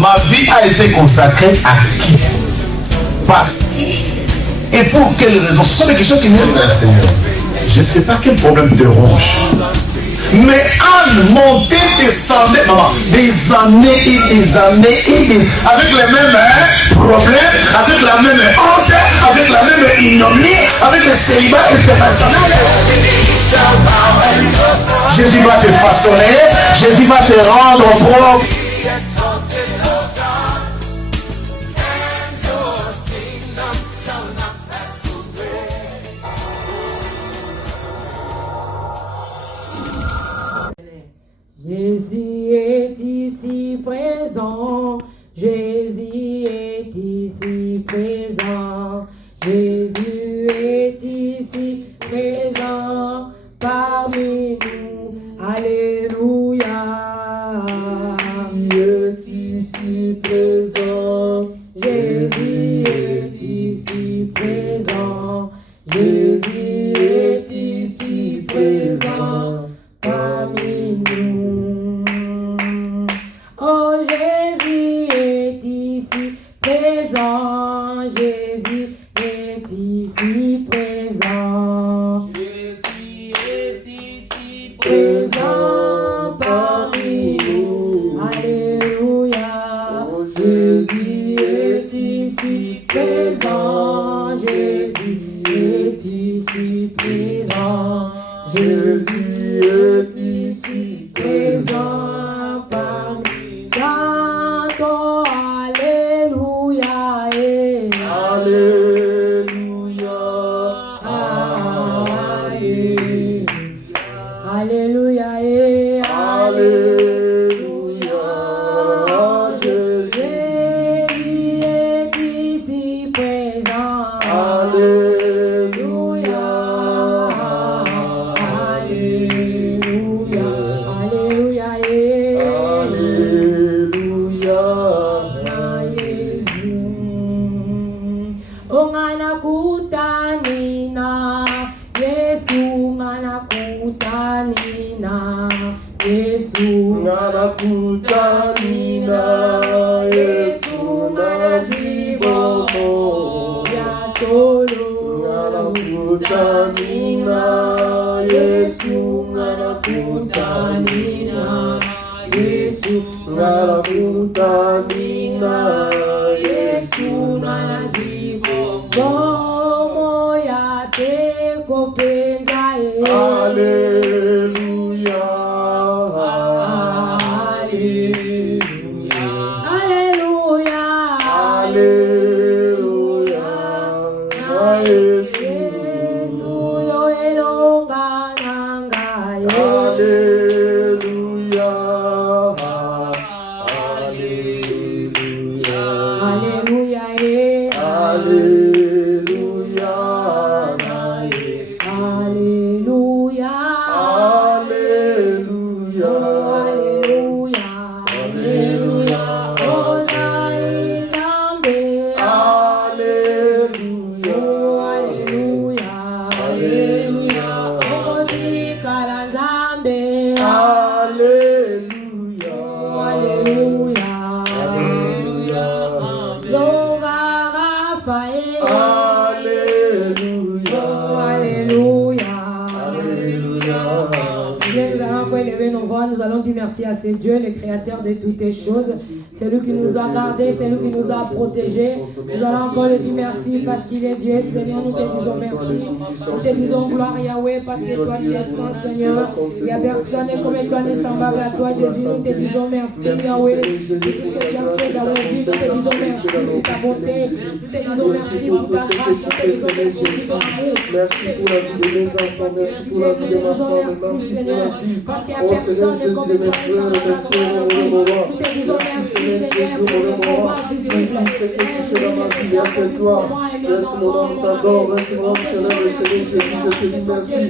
Ma vie a été consacrée à qui? Par qui? Et pour quelles raisons? Ce sont des questions qui viennent vers le Seigneur. Je ne sais pas quel problème te ronge. Mais Anne montait, descendait, maman, des années et des années et des, avec les mêmes problèmes, avec la même honte, avec la même ignominie, avec le célibat international. Jésus va te façonner, Jésus va te rendre propre. Jésus est ici présent, Jésus est ici présent, Jésus est ici présent parmi nous, alléluia. Jésus est ici présent, Jésus est ici présent, Jésus est ici présent parmi nous. Oh, Jésus est ici présent, Jésus est ici présent, Jésus est ici présent parmi nous, alléluia. Oh, Jésus est ici présent, Jésus est ici présent, Jésus est ici présent parmi nous. Chantons alléluia et alléluia, alléluia, alléluia et alléluia. Jésus est ici présent, alléluia, alléluia, alléluia et alléluia. Ongana kutanina, Yesu ngana kutanina, Yesu ngana kutanina, Yesu ngana zibomo ya solo ngana kutanina, Yesu ngana kutanina, Yesu ngana kutanina, Yesu ngana Bomo ya seko penza Alléluia, Alléluia, Alléluia, Alléluia. Yesu yo elonga nanga Alléluia, Alléluia, Alléluia, Alléluia. Nous allons dire merci à ce Dieu, le créateur de toutes les choses. C'est lui qui nous a gardés, c'est lui qui nous a protégés. Nous allons encore lui dire merci parce qu'il est Dieu. Seigneur, nous te disons merci. Nous te disons gloire Yahweh parce que toi tu es saint, Seigneur. Il n'y a personne comme toi n'est semblable à toi, Jésus. Nous te disons merci Yahweh. C'est tout ce que tu as fait dans nos vies. Nous te disons merci pour ta bonté. Nous te disons merci pour ta grâce. Nous te disons merci pour ton amour. Merci pour la vie de mes enfants. Merci pour la vie de ma femme. Merci pour la vie. Parce qu'il n'y a personne comme toi. Nous te disons merci, Seigneur, pour le combat visible. Ce que tu fais dans ma vie, il y a que toi. Merci mon âme t'adore. Merci mon âme t'élève, Seigneur Jésus. Je te dis merci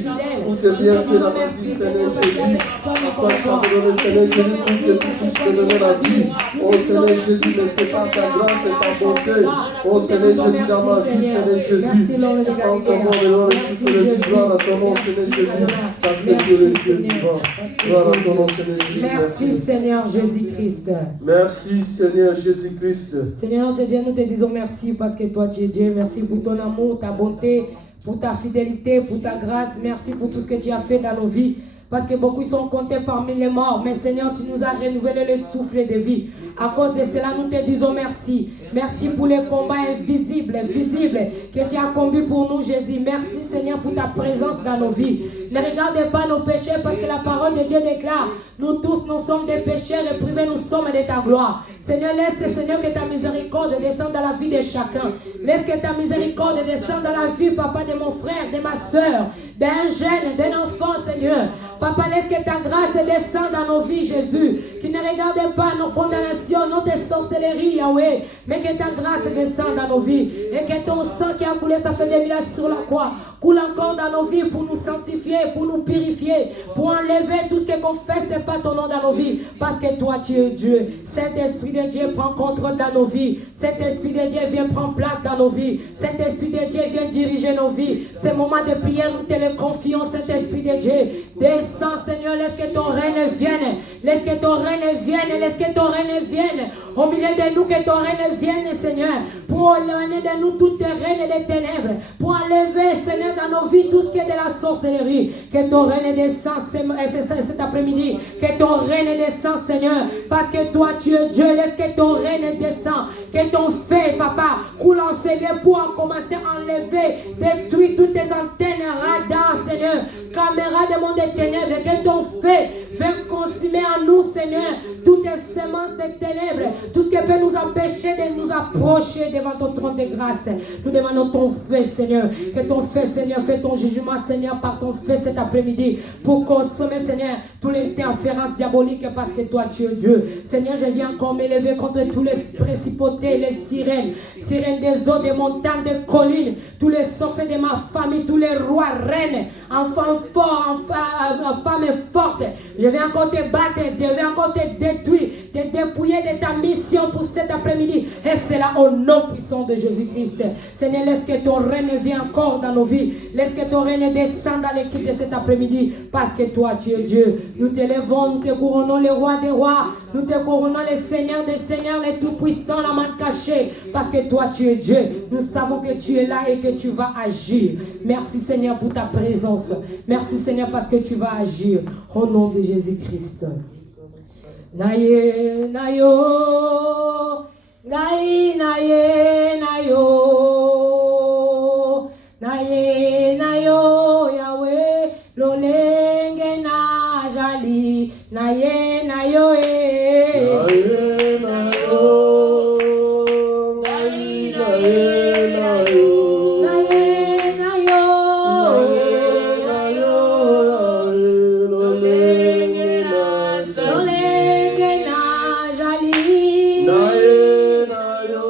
pour tes bienfaits dans ma vie, Seigneur Jésus. Papa, je t'adore, Seigneur Jésus, pour que tu puisses te donner la vie. Oh Seigneur Jésus, mais c'est par ta grâce et ta bonté. Oh Seigneur Jésus, dans ma vie, Seigneur Jésus. En ce moment, le Lord, je suis pour le gloire à ton nom, Seigneur Jésus. Parce que tu es le Dieu vivant. Gloire à ton ton nom, Seigneur Jésus. Merci Seigneur Jésus-Christ. Merci Seigneur Jésus-Christ. Seigneur, nous te disons merci parce que toi tu es Dieu. Merci pour ton amour, ta bonté, pour ta fidélité, pour ta grâce. Merci pour tout ce que tu as fait dans nos vies. Parce que beaucoup sont comptés parmi les morts. Mais Seigneur, tu nous as renouvelé le souffle de vie. À cause de cela, nous te disons merci. Merci pour les combats invisibles, visibles que tu as combattus pour nous, Jésus. Merci Seigneur pour ta présence dans nos vies. Ne regardez pas nos péchés parce que la parole de Dieu déclare, nous tous, nous sommes des pécheurs et privés, nous sommes de ta gloire. Seigneur, laisse Seigneur que ta miséricorde descende dans la vie de chacun. Laisse que ta miséricorde descende dans la vie, papa, de mon frère, de ma soeur, d'un jeune, d'un enfant, Seigneur. Papa, laisse que ta grâce descende dans nos vies, Jésus. Qui ne regarde pas nos condamnations, notre sorcellerie, Yahweh. Mais que ta grâce descende dans nos vies. Et que ton sang qui a coulé, ça fait des villages sur la croix, coule encore dans nos vies pour nous sanctifier, pour nous purifier, pour enlever tout ce que confesse n'est pas ton nom dans nos vies. Parce que toi, tu es Dieu. Cet esprit de Dieu prend contrôle dans nos vies. Cet esprit de Dieu vient prendre place dans nos vies. Cet esprit de Dieu vient diriger nos vies. Ces moments de prière, nous te les confions, cet esprit de Dieu. Descends, Seigneur, laisse que ton règne vienne. Laisse que ton règne vienne. Laisse que ton règne vienne. Au milieu de nous, que ton règne vienne, Seigneur. Pour éloigner de nous tout règne des ténèbres. Pour enlever, Seigneur, dans nos vies tout ce qui est de la sorcellerie. Que ton règne descend cet après-midi. Que ton règne descend, Seigneur. Parce que toi, tu es Dieu. Laisse que ton règne descend. Que ton fait, papa, coule en Seigneur pour commencer à enlever, détruire toutes tes antennes, radars, Seigneur. Caméras de monde des ténèbres. Que ton fait vienne consumer en nous, Seigneur, toutes les semences des ténèbres. Tout ce qui peut nous empêcher de nous approcher devant ton trône de grâce. Nous demandons ton fait, Seigneur. Que ton fait, Seigneur, fais ton jugement, Seigneur, par ton fait cet après-midi. Pour consommer, Seigneur, toutes les interférences diaboliques parce que toi, tu es Dieu. Seigneur, je viens encore m'élever contre tous les principautés, les sirènes. Sirènes des eaux, des montagnes, des collines. Tous les sorciers de ma famille, tous les rois, reines, enfants forts, femmes fortes. Je viens encore te battre, je viens encore te détruire, te dépouiller de ta mission pour cet après-midi. Et c'est là au nom puissant de Jésus-Christ. Seigneur, laisse que ton règne vienne encore dans nos vies. Laisse que ton règne descende dans l'équipe de cet après-midi. Parce que toi, tu es Dieu. Nous t'élevons, nous te couronnons les rois des rois. Nous te couronnons les seigneurs des seigneurs, les tout-puissants, la main cachée. Parce que toi, tu es Dieu. Nous savons que tu es là et que tu vas agir. Merci Seigneur pour ta présence. Merci Seigneur parce que tu vas agir. Au nom de Jésus-Christ. Naye, nayo. Naye, naye, nayo. Naye, nayo, Yahweh. Lolenge na jali. Naye, nayo, Naye, nayo. Naye, naye, nayo. Naye, nayo. Naye, nayo. Lolenge na jali. Lolenge na jali. Naye, nayo.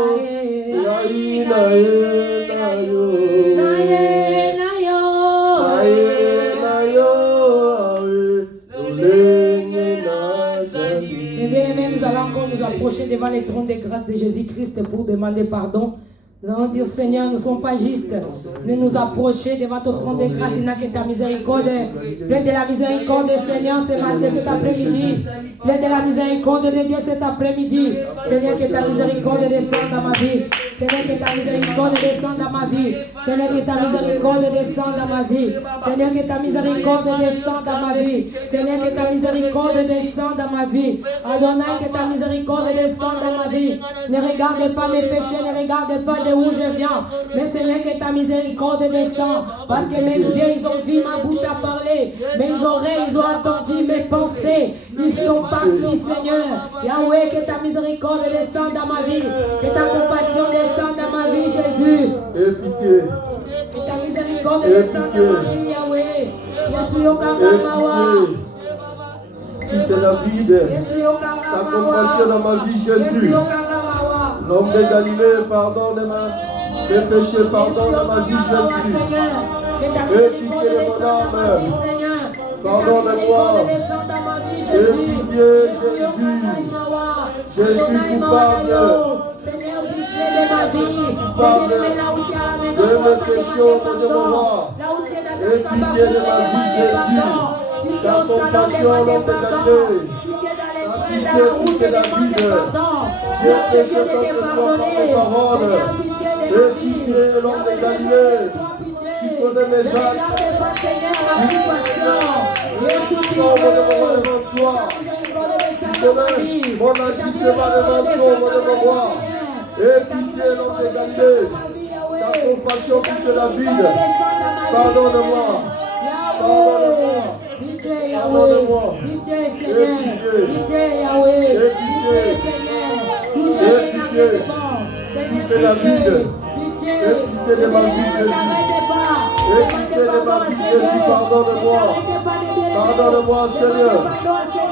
Naye, Naye, naye, nayo. naye, nayo. Naye, nayo. Lolenge na jali. Mes bien-aimés, nous allons encore nous approcher devant les trônes de grâce de Jésus-Christ pour demander pardon. Nous allons dire, Seigneur, nous ne sommes pas justes de nous approcher devant ton trône de grâce. Il n'a que ta miséricorde. Plein de la miséricorde, Seigneur, ce matin, cet après-midi. Plein de la miséricorde de Dieu cet après-midi. Seigneur, que ta miséricorde descende dans ma vie. Seigneur, que ta miséricorde descende dans ma vie. Seigneur, que ta miséricorde descende dans ma vie. Seigneur, que ta miséricorde descende dans ma vie. Seigneur, que ta miséricorde descende dans ma vie. Adonai, que ta miséricorde descende dans ma vie. Ne regardez pas mes péchés, ne regardez pas de où je viens. Mais Seigneur, que ta miséricorde descende. Parce que mes yeux, ils ont vu ma bouche à parler. Mes oreilles, ils ont entendu mes pensées. Ils sont partis, Seigneur. Yahweh, que ta miséricorde descende dans ma vie. Que ta compassion descende dans ma vie, Jésus. Aie pitié. Que ta miséricorde descende dans ma vie, Yahweh. Yesu yokangamawa. Fils et David, Yesu ta yokangamawa. compassion dans ma vie, Yesu Jésus. yokangamawa. L'homme de Galilée, pardonne mes péchés, pardonne ma vie, Jésus. Aie pitié de mon âme. Pardonne-moi. Aie pitié, Jésus. Je suis coupable. Seigneur, pitié de ma vie. Coupable de mes péchés au nom de mon roi. Aie pitié de ma vie, Jésus. tu es au salon, demandez pardon. Si tu es dans les trains, dans la route, demandez pardon. Dieu Seigneur de te pardonner. Seigneur, pitié de pitié, l'homme de Galilée. Tu connais mes actes. Regarde pas, Seigneur, ma situation. Jésus, pitié. Devant toi. Tu connais mon agissement devant toi, mon devoir. Et pitié, l'homme de Galilée. Ta compassion qui se la vide. Pardonne-moi. Pardonne-moi. Pitié, Yahweh. Pitié, Seigneur. Pitié, Yahweh. Pitié, Seigneur. Pitié. C'est la vide. Pitié. Pitié de ma vie, Jésus. Et pitié de ma vie, Jésus. Pardonne-moi. Pardonne-moi, Seigneur.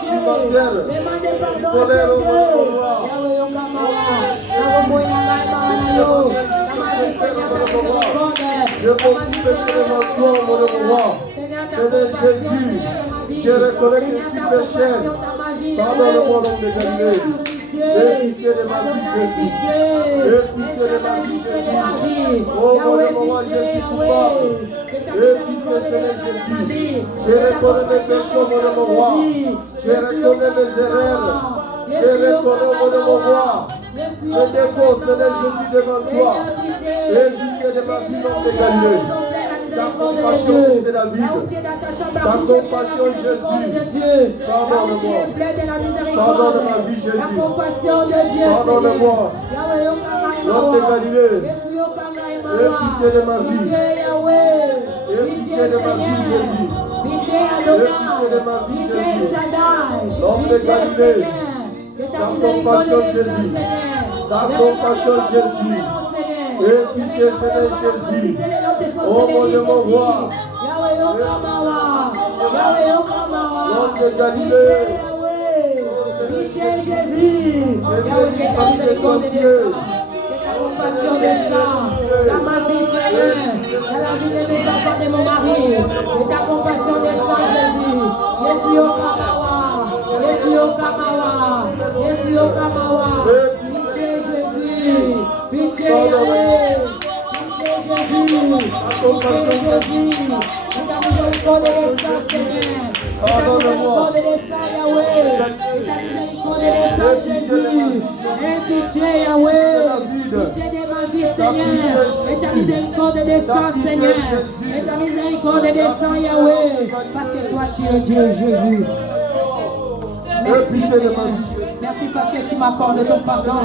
Tu m'attelles. Colère au nom de moi. Je confie péché devant toi, mon roi. Seigneur Jésus, je reconnais que je suis péché. Pardonne-moi, nom de Galilée. Et pitié de ma vie, Jésus. Et pitié de ma vie, Jésus. Oh, mon roi, je suis coupable. Et pitié, Seigneur Jésus. Je reconnais mes péchés, mon roi. Je reconnais mes erreurs. Je reconnais, mon roi, mes défauts, Seigneur Jésus, devant toi. Et pitié de ma vie, nom de Galilée. Ta compassion, c'est la vie. Ta compassion, Jésus. Pardonne-moi. Pardonne ma vie, Jésus. La compassion de Dieu, pardonne-moi. Nom de Galilée. Et pitié de ma vie. Et pitié de ma vie, Jésus. Pitié de ma vie, Jésus. Nom de Galilée. Ta compassion, Jésus. Ta compassion, Jésus. Et pitié, Seigneur Jésus. Oh mon Dieu, mon roi. Nom de Galilée. Pitié, Jésus. Parmi les sorciers. Compassion de sang dans ma vie, Seigneur, dans la vie de mes enfants, de mon mari, et ta compassion de sang, Jésus. Je suis au Kamawa, je suis au Kamawa, je suis au Kamawa. Pitié, Jésus, pitié, Yahweh, pitié, Jésus, pitié, Jésus. Et ta miséricorde de sang, Seigneur. Et ta miséricorde de sang, Yahweh. Et ta miséricorde de sang, Jésus. Et pitié, Yahweh. Pitié de ma vie, Seigneur. Et ta miséricorde descend, Seigneur. Et ta miséricorde descend, Yahweh. Parce que toi, tu es Dieu, Jésus. Merci, Seigneur. Merci parce que tu m'accordes ton pardon.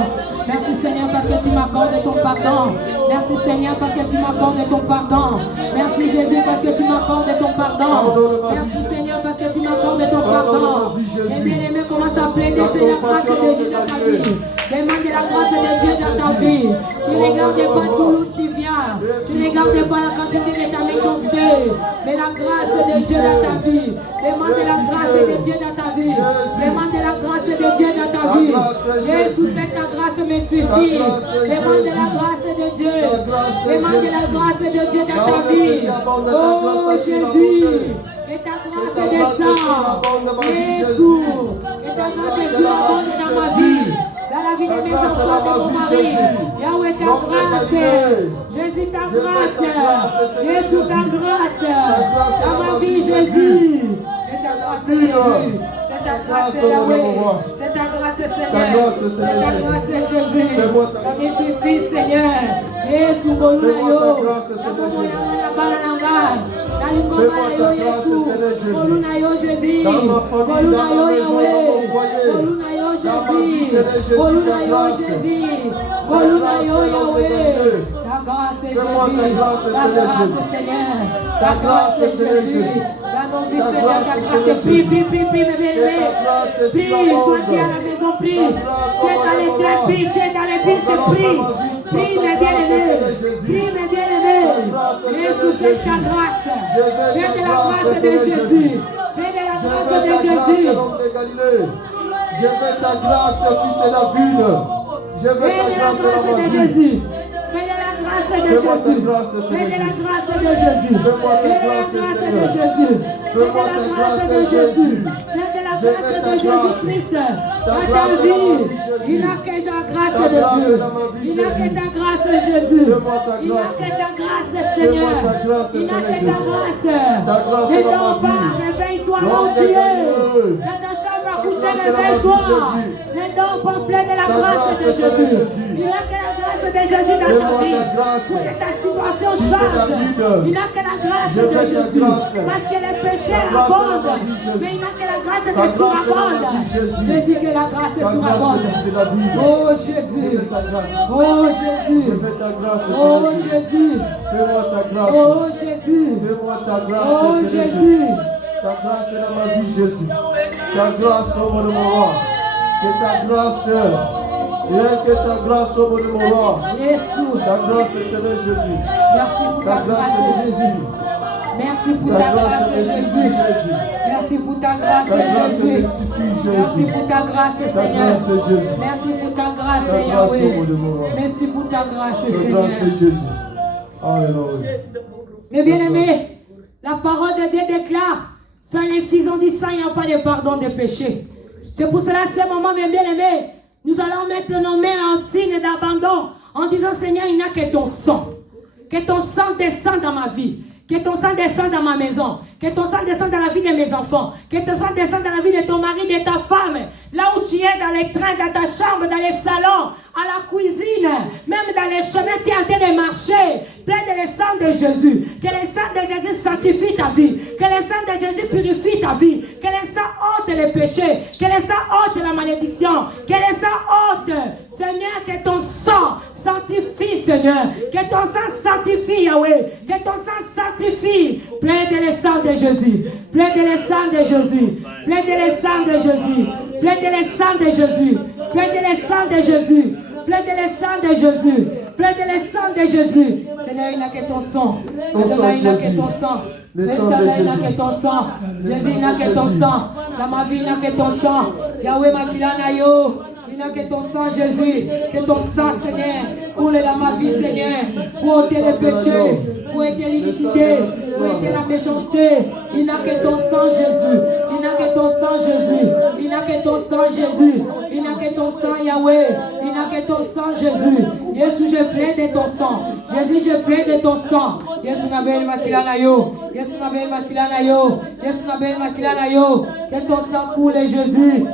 Merci, Seigneur, parce que tu m'accordes ton pardon. Merci, Seigneur, parce que tu m'accordes ton pardon. Merci, Jésus, parce que tu m'accordes ton pardon. Merci, Seigneur, parce que tu m'accordes ton pardon. Et bien-aimé, commence à plaider, c'est la grâce de Dieu dans ta vie. Demande la grâce de Dieu dans ta vie. Tu ne regardes pas d'où tu viens. Tu ne regardes pas la quantité de ta méchanceté. Mais la grâce de Dieu dans ta vie. Demande la grâce de Dieu dans ta vie. Demande la grâce de Dieu dans ta vie. Jésus, c'est ta grâce me suffit. Demande la grâce de Dieu. Demande la grâce de Dieu dans ta vie. Oh Jésus. Et ta grâce descend. Jésus. Et ta grâce de Dieu abonde dans ma vie. Dans la vie de mes enfants, de mon mari. Yahweh, ta grâce. Jésus, ta grâce. Jésus, ta grâce. Dans ma vie, Jésus. Et ta grâce, Jésus. C'est ta grâce, Yahweh. C'est ta grâce, Seigneur. C'est ta grâce, Jésus. Ça me suffit, Seigneur. Jésus, Golunayo. Golunayo, Jésus. Golunayo, Yahweh. Golunayo, Jésus. Golunayo, Jésus. Golunayo, Yahweh. Ta grâce, Jésus. Ta grâce, Seigneur. Ta grâce, Jésus. Dans nos vies, Seigneur, ta grâce. Prie, mes bien-aimés. Prie, toi qui es à la maison, prie. Tu es dans les trains, prie. Tu es dans les bus, prie. Prie, mes bien-aimés. Prie, mes bien-aimés. Jésus, c'est ta grâce. Viens de la grâce de Jésus. Viens de la grâce de Jésus. Je veux ta grâce qui c'est la ville. Je veux ta grâce dans ma vie. Fais de la grâce de Jésus. Fais de la grâce de Jésus. Fais-moi ta grâce, Seigneur. Fais-moi ta grâce, Jésus. Fais de la grâce de Jésus-Christ dans ta vie. Il n'a que ta grâce de Dieu. Il n'a que ta grâce, Jésus. Il n'a que ta grâce, Seigneur. Il n'a que ta grâce. Ne dors pas, réveille-toi, mon Dieu. Dans ta chambre à coucher, réveille-toi. Ne dors pas, plein de la grâce de Jésus. Il n'a que la grâce de Jésus dans ta vie. Pour que ta situation change. Il n'a que la grâce de Jésus. Parce que les péchés abondent. Mais il n'a que la grâce de surabonde. Je dis que la grâce est surabonde. Oh Jésus. Oh Jésus. Oh Jésus. Oh Jésus. Oh Jésus. Ta grâce est dans ma vie, Jésus. Ta grâce au mon roi. Que ta grâce, rien que ta grâce au mon roi. Ta grâce, Seigneur Jésus. Merci pour ta grâce, Jésus. Merci pour ta grâce, Jésus. Merci pour ta grâce, Jésus. Merci pour ta grâce, Seigneur. Merci pour ta grâce, Yahweh. Merci pour ta grâce, Seigneur. Mes bien-aimés, la parole de Dieu déclare, sans l'infusion du sang, il n'y a pas de pardon des péchés. C'est pour cela, ce moment, mes bien-aimés, nous allons mettre nos mains en signe d'abandon en disant, Seigneur, il n'y a que ton sang. Que ton sang descende dans ma vie. Que ton sang descende dans ma maison. Que ton sang descende dans la vie de mes enfants. Que ton sang descende dans la vie de ton mari, de ta femme. Là où tu es, dans les trains, dans ta chambre, dans les salons, à la cuisine, même dans les chemins, tu es en train de marcher. Plein de le sang de Jésus. Que le sang de Jésus sanctifie ta vie. Que le sang de Jésus purifie ta vie. Que le sang ôte les péchés. Que le sang ôte la malédiction. Que le sang ôte, Seigneur, que ton sang sanctifie, Seigneur. Que ton sang sanctifie, Yahweh. Que ton sang sanctifie. Plein de le sang de Jésus. Plein de le sang de Jésus. Plein de le sang de Jésus. Plein de le sang de Jésus. Plein de le sang de Jésus. Plein de le sang de Jésus. Plein de le sang de Jésus. Seigneur, il n'a que ton sang. Seigneur, il n'a que ton sang. Seigneur, il n'a que ton sang. Jésus, il n'a que ton sang. Dans ma vie, il n'a que ton sang. Yahweh, Makilana yo. Il n'a que ton sang, Jésus. Que ton sang, Seigneur, coule dans ma vie, Seigneur. Pour ôter les péchés. Pour ôter l'iniquité. Pour ôter la méchanceté. Il n'a que ton sang, Jésus. Il n'a que ton sang, Jésus. Il n'a que ton sang, Jésus. Il n'a que ton sang, Yahweh. Il n'a que ton sang, Jésus. Jésus, je plaide de ton sang. Jésus, je plaide de ton sang. Jésus, n'abel makilana yo. Jésus, n'abel makilana yo. Jésus, n'abel makilana yo. Que ton sang coule, Jésus.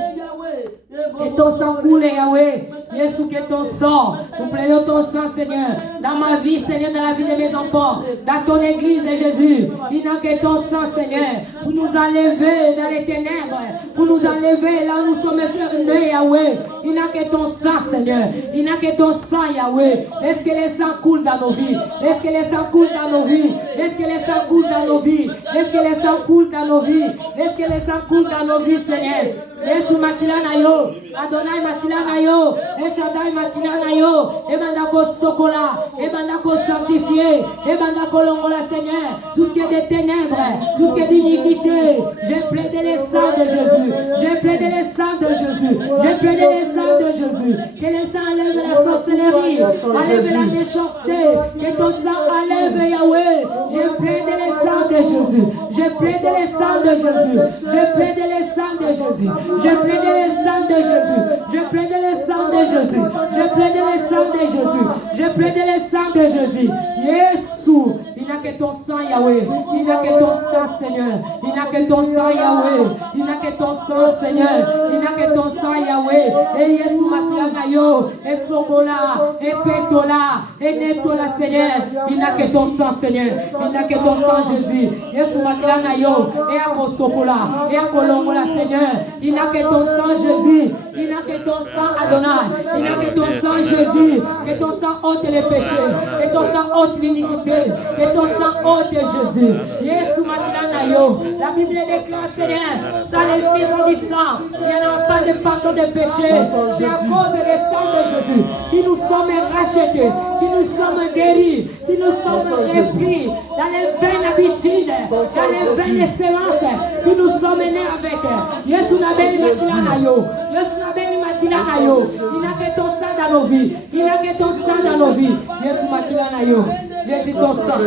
Que ton sang coule, Yahweh. Jésus, que ton sang. Nous plaidons ton sang, Seigneur. Dans ma vie, Seigneur, dans la vie de mes enfants. Dans ton église, Jésus. Il n'a que ton sang, Seigneur. Pour nous enlever dans les ténèbres. Pour nous enlever là où nous sommes nés, Yahweh. Il n'a que ton sang, Seigneur. Il n'a que ton sang, Yahweh. Laisse que le sang coule dans nos vies. Laisse que le sang coule dans nos vies. Laisse que le sang coule dans nos vies. Laisse que le sang coule dans nos vies. Laisse que le sang coule dans nos vies, Seigneur. Laisse makilana yo. Adonai makilana yo. Eshadai makilana yo. Ebandako sokola. Ebandako sanctifié. Ebandako longola, Seigneur. Tout ce qui est des ténèbres. Tout ce qui est d'iniquité. J'ai plaidé le sang de Jésus. J'ai plaidé le sang de Jésus. J'ai plaidé le sang de Jésus. Que le sang enlève la sorcellerie. Enlève la méchanceté. Que ton sang enlève, Yahweh. J'ai plaidé le sang de Jésus. J'ai plaidé le sang de Jésus. J'ai plaidé le sang de Jésus. Je plaide le sang de Jésus. Je plaide le sang de Jésus. Je plaide le sang de Jésus. Je plaide le sang de Jésus. Jésus, il n'a que ton sang, Yahweh. Il n'a que ton sang, Seigneur. Il n'a que ton sang, Yahweh. Il n'a que ton sang, Seigneur. Il n'a que ton sang, Yahweh. Et Yesu makiana yo. Et sokola. Et petola. Et netola, Seigneur. Il n'a que ton sang, Seigneur. Il n'a que ton sang, Jésus. Yesu makiana yo. Et akosokola. Et akolongola, Seigneur. Il n'a que ton sang, Jésus. Il n'a que ton sang, Adonai. Il n'a que ton sang, Jésus. Que ton sang ôte les péchés. Que ton sang ôte l'iniquité. Que ton sang ôte Jésus. Yesu makilana yo. La Bible déclare, Seigneur, sans les fils du sang, il n'y aura pas de pardon de péché. C'est à cause du sang de Jésus que nous sommes rachetés, que nous sommes guéris, que nous sommes repris dans les vaines habitudes, dans les vaines séances, que nous sommes nés avec. Yesu nabeli makilana yo. Yesu nabeli makilana yo. Il n'a que ton sang dans nos vies. Il n'a que ton sang dans nos vies. Yesu makilana yo. Jésus ton sang.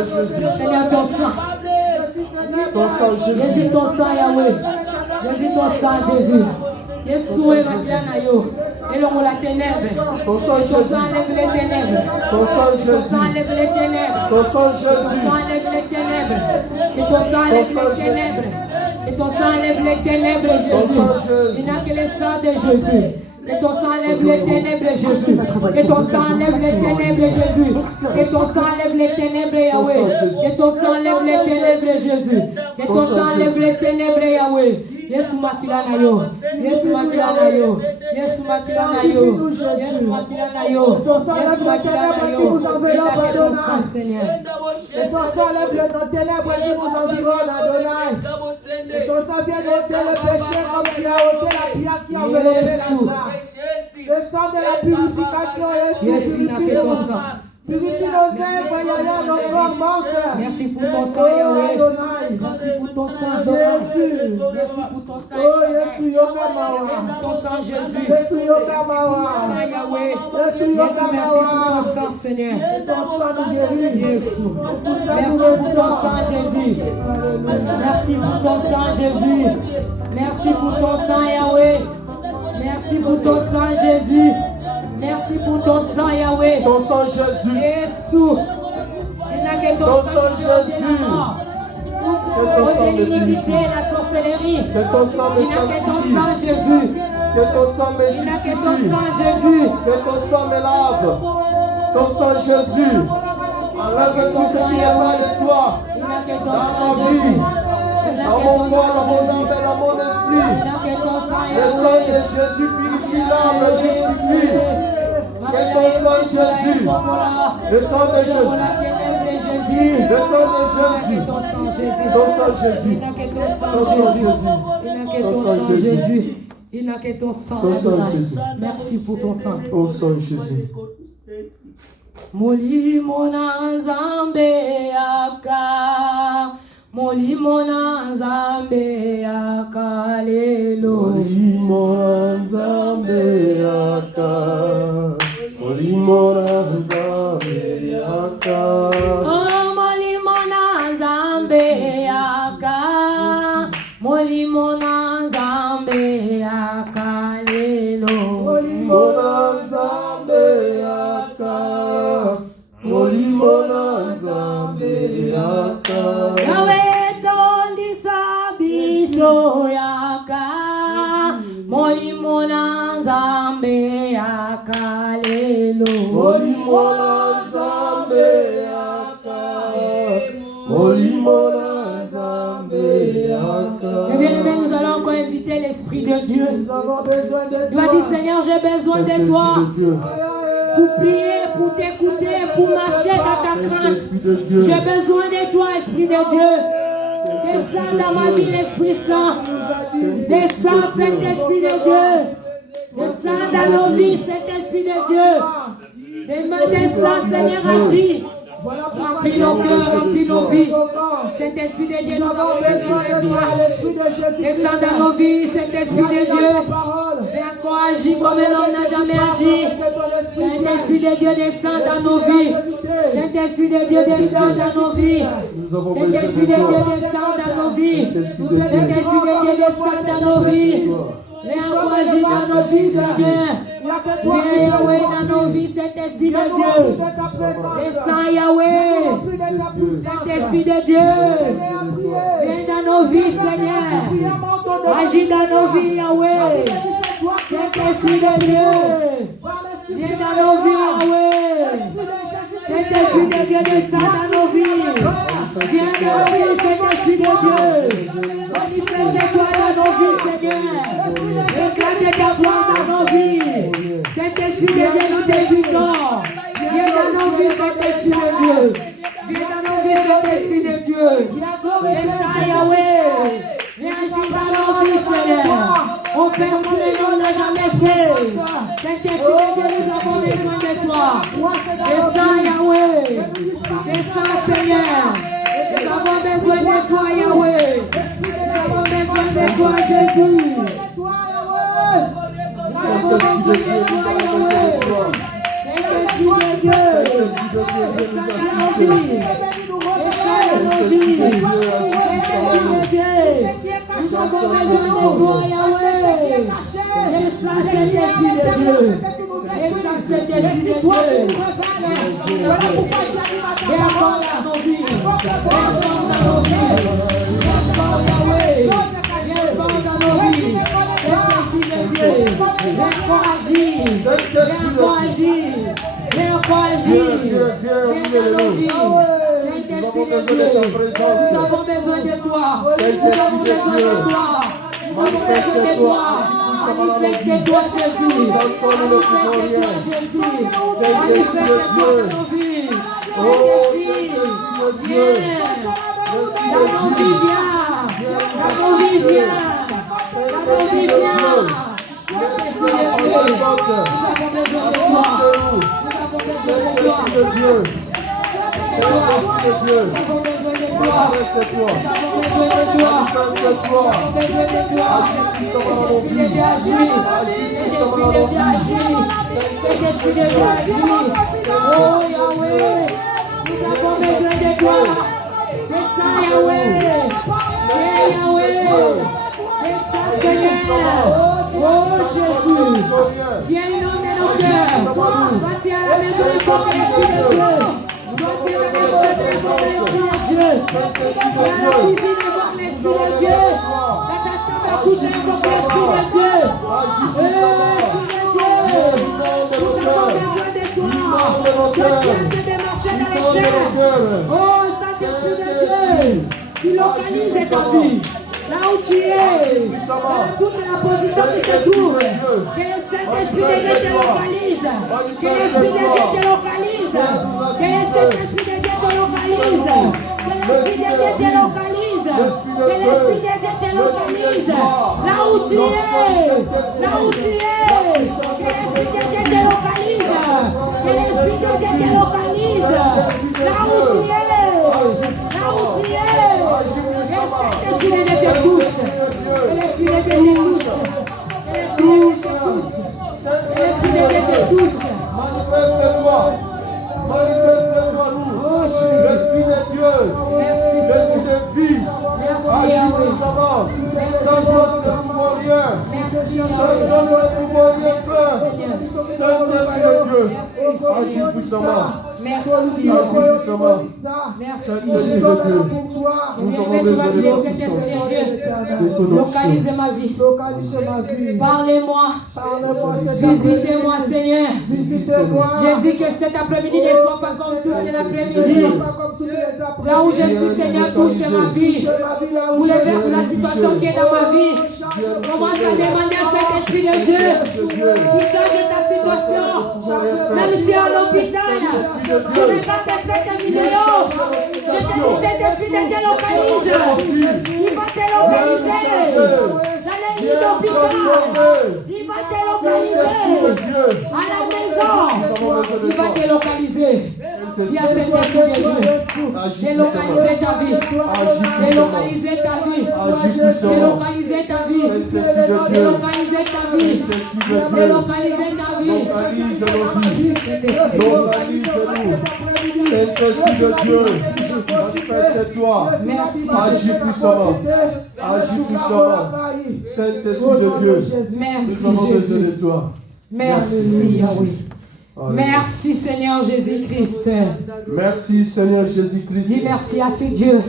Seigneur ton sang. Ton sang, Jésus. Jésus ton sang, Yahweh. Jésus, ton sang, Jésus. Jésus est maintenant. Et l'on la ténèbre. Ton sang, Ton sang Jésus. enlève les ténèbres. Ton sang, Ton sang Jésus. enlève les ténèbres. Ton sang, Ton sang Jésus. enlève les ténèbres. Et ton sang enlève les ténèbres. Et ton sang enlève les ténèbres, Jésus. Il n'y a que le sang de Jésus. Et ton sang enlève les ténèbres, Jésus. Et ton sang enlève les ténèbres, Jésus. Et ton sang enlève les ténèbres, Yahweh. Et ton sang enlève les ténèbres, Jésus. Et ton sang enlève les ténèbres, Yahweh. Yesu makila na yo. Yesu makila na yo. Yesu makila na yo. Yesu makila na yo. Yesu makila na yo. Et ton sang, Seigneur. Et ton sang lève les ténèbres qui nous environnent, Adonai. Et ton sang vient ôter le péché comme tu as ôté la pierre qui enveloppait Lazare. Le sang de la purification, Jésus, purifie nos sang. Purifie nos œuvres, Yahweh, nos corps morts. Merci pour ton sang, Yahweh. Merci pour ton sang, Jésus. Merci pour ton sang, Jésus. Merci pour ton sang, Jésus. Jésus, sang, Yahweh. Merci pour ton sang, Seigneur. Et ton sang nous guérit. Jésus. Merci pour ton sang, Jésus. Merci pour ton sang, Jésus. Merci pour ton sang, Yahweh. Merci pour ton sang, Jésus. Merci pour ton sang, Yahweh. Ton sang, Jésus. Jésus. Il n'a que ton sang, Jésus. Que ton sang me l'iniquité, purifie. la sorcellerie. Que ton sang me Il n'a que ton sanctifie. sang, Jésus. Que ton sang me Il n'a que ton justifie. sang, Jésus. Que ton sang me lave. Ton sang, Jésus. Enlève tout ce qui n'est pas de toi. Il n'a que ton Dans sang, ma vie. Jésus. Dans mon corps, dans mon âme et dans mon Il esprit. n'a que ton sang, Le sang de Yahweh. Jésus purifie l'âme, justifie. Que ton sang, Jésus. Le sang de Jésus. Le sang de Jésus. Ton sang, Jésus. Ton sang, Jésus. Il n'a que ton sang, Ton sang, Jésus. Jésus. Il n'a que Ton ton sang, sang, Jésus. Jésus. Il n'a que ton sang, Ton sang, Adonai. Jésus. Merci pour ton sang. Ton sang, Jésus. Molimo na Nzambe yaka. Molimo na Nzambe yaka lelo. Molimo na Nzambe yaka. Molimo na Nzambe yaka. Oh, molimo na Nzambe yaka. Molimo na Nzambe yaka lelo. Molimo na Nzambe yaka. Molimo na Nzambe yaka. Yahweh tondisa biso yaka. Molimo na Nzambe yaka lelo. Molimo na Nzambe yaka. Molimo na Nzambe yaka. Et bien aimé, nous allons encore inviter l'Esprit de Dieu. Nous avons besoin de Tu vas dire, Seigneur, j'ai besoin de toi Saint-Esprit de Dieu. pour prier, pour t'écouter, pour marcher dans ta crainte. Saint-Esprit de Dieu. J'ai besoin de toi, Esprit de Dieu. Descends dans ma vie, l'Esprit Saint. Descends, Saint-Esprit de Dieu. Descends dans nos vies, Saint-Esprit de Dieu. Descends, Seigneur, agis. Remplis nos cœurs, remplis nos vies. Saint-Esprit de Dieu, nous avons besoin de toi. Descends dans nos vies, Saint-Esprit de Dieu. Viens encore agir comme l'homme n'a jamais agi. Saint-Esprit de Dieu, descend dans nos vies. Saint-Esprit de Dieu, descend dans nos vies. Nous avons Saint-Esprit de besoin de Dieu, toi. descend dans nos vies. Saint-Esprit de Dieu. Saint-Esprit de Dieu, descend dans nos vies. Viens encore agir dans nos vies, Seigneur. Viens, Yahweh, dans nos vies, Saint-Esprit de Dieu. Descends, Yahweh. Saint-Esprit de Dieu. Viens dans nos vies, Seigneur. Agis dans nos vies, Yahweh. Saint-Esprit de Dieu. Viens dans nos vies, Yahweh. Saint-Esprit de Dieu, descend dans nos vies. Viens dans nos vies, Saint-Esprit de Dieu. Manifeste-toi dans nos vies, Seigneur. Éclate ta gloire dans nos vies. Saint-Esprit de Dieu, nous t'invitons. Viens dans nos vies, Saint-Esprit de Dieu. Viens dans nos vies, Saint-Esprit de Dieu. Descends, Yahweh. Viens agir dans nos vies, Seigneur. On fait comme l'homme n'a jamais fait. Saint-Esprit de Dieu, nous avons besoin de toi. Descends, Yahweh. Descends, Seigneur. Nous avons besoin de toi, Yahweh. Nous avons besoin de toi, Jésus. Nous avons besoin de toi, Yahweh. Saint-Esprit de Dieu. Saint-Esprit de Dieu, viens nous assister. Descends dans nos vies. Saint-Esprit de Dieu. Nous avons besoin de toi, Yahweh. Et ça, c'est l'Esprit de Dieu. Et ça, c'est l'Esprit de Dieu. Et encore dans nos vies. Et encore dans nos vies. Et encore, Yahweh. Et encore dans nos vies. Saint-Esprit de Dieu. Et encore agir. Et encore agir. Et encore agir. Et dans nos vies. Saint-Esprit de Dieu. Nous avons besoin de toi. Nous avons besoin de toi. Nous avons besoin de toi. Manifeste-toi, Jésus. Manifeste-toi, Jésus. Manifeste-toi dans nos vies. Saint-Esprit, viens. Dans nos vies, viens. Dans nos vies, viens. Dans nos vies, viens. Saint-Esprit de Dieu. Nous avons besoin de toi. Nous avons besoin de toi. Nous avons besoin de toi. Nous avons besoin de toi. Nous avons besoin de toi. Nous avons besoin de toi. Saint-Esprit de Dieu agit. Saint-Esprit de Dieu agit. Saint-Esprit de Dieu agit. Oh Yahweh, nous avons besoin de toi. De ça Yahweh. Yahweh. De ça Seigneur. Oh Jésus. Viens inonder nos cœurs. Va tu à la maison il faut que l'Esprit de Dieu. Toi, tu es dans le chemin devant l'Esprit de Dieu. Tu es à la cuisine devant l'Esprit de Dieu. Dans ta chambre à coucher devant l'Esprit de Dieu. Esprit de Dieu, nous avons besoin de toi. Que tu aimes de marcher dans les terres. Oh, Saint-Esprit de Dieu, qui localise ta vie. Là où tu es, dans toute la position qui se trouve, que le Saint-Esprit de Dieu te localise, que l'Esprit de Dieu te localise, que le Saint-Esprit de Dieu te localise, que l'Esprit de Dieu te localise, que l'Esprit de Dieu te localise, là où tu es, là où tu es, que l'Esprit de Dieu te localise, que l'Esprit de Dieu te localise, là où tu es, là où tu es. Que l'Esprit de Dieu te touche. Que l'Esprit de Dieu te touche. Que l'Esprit de Dieu te touche. Manifeste-toi. Manifeste-toi nous. L'Esprit de Dieu. Merci L'Esprit de vie. Agis puissamment. Sans toi ce ne pouvons rien. Sans toi nous ne pouvons rien faire. Saint-Esprit de Dieu. Agis puissamment. Merci. Agis puissamment. Merci. Saint-Esprit de Dieu. Nous avons besoin de ta puissance. Localisez ma vie. Parlez-moi. Visitez-moi, Seigneur. Jésus, que cet après-midi ne soit pas comme tout l'après-midi. Là où je suis, Seigneur, touche ma vie. Bouleverse la situation qui est dans ma vie. Commence à demander à cet Esprit de Dieu qui change ta situation. Même tu es à l'hôpital. Tu regardes cette vidéo. Je te dis, cet Esprit de Dieu localise. Il va te localiser. Dans les lits d'hôpital. Il va te localiser. À la maison. Il va te localiser. Dis à cet Esprit de Dieu. Délocaliser ta vie. Délocaliser ta vie. Délocaliser ta vie. Délocaliser ta vie. Délocaliser ta vie. Localise-nous. Saint-Esprit de Dieu. Manifeste-toi. Agis puissamment. Agis puissamment. Saint-Esprit de Dieu. Merci Nous avons besoin de Jésus. toi. Merci Yahweh. Merci Seigneur Jésus-Christ. Merci Seigneur Jésus-Christ. Dis merci à ce Dieu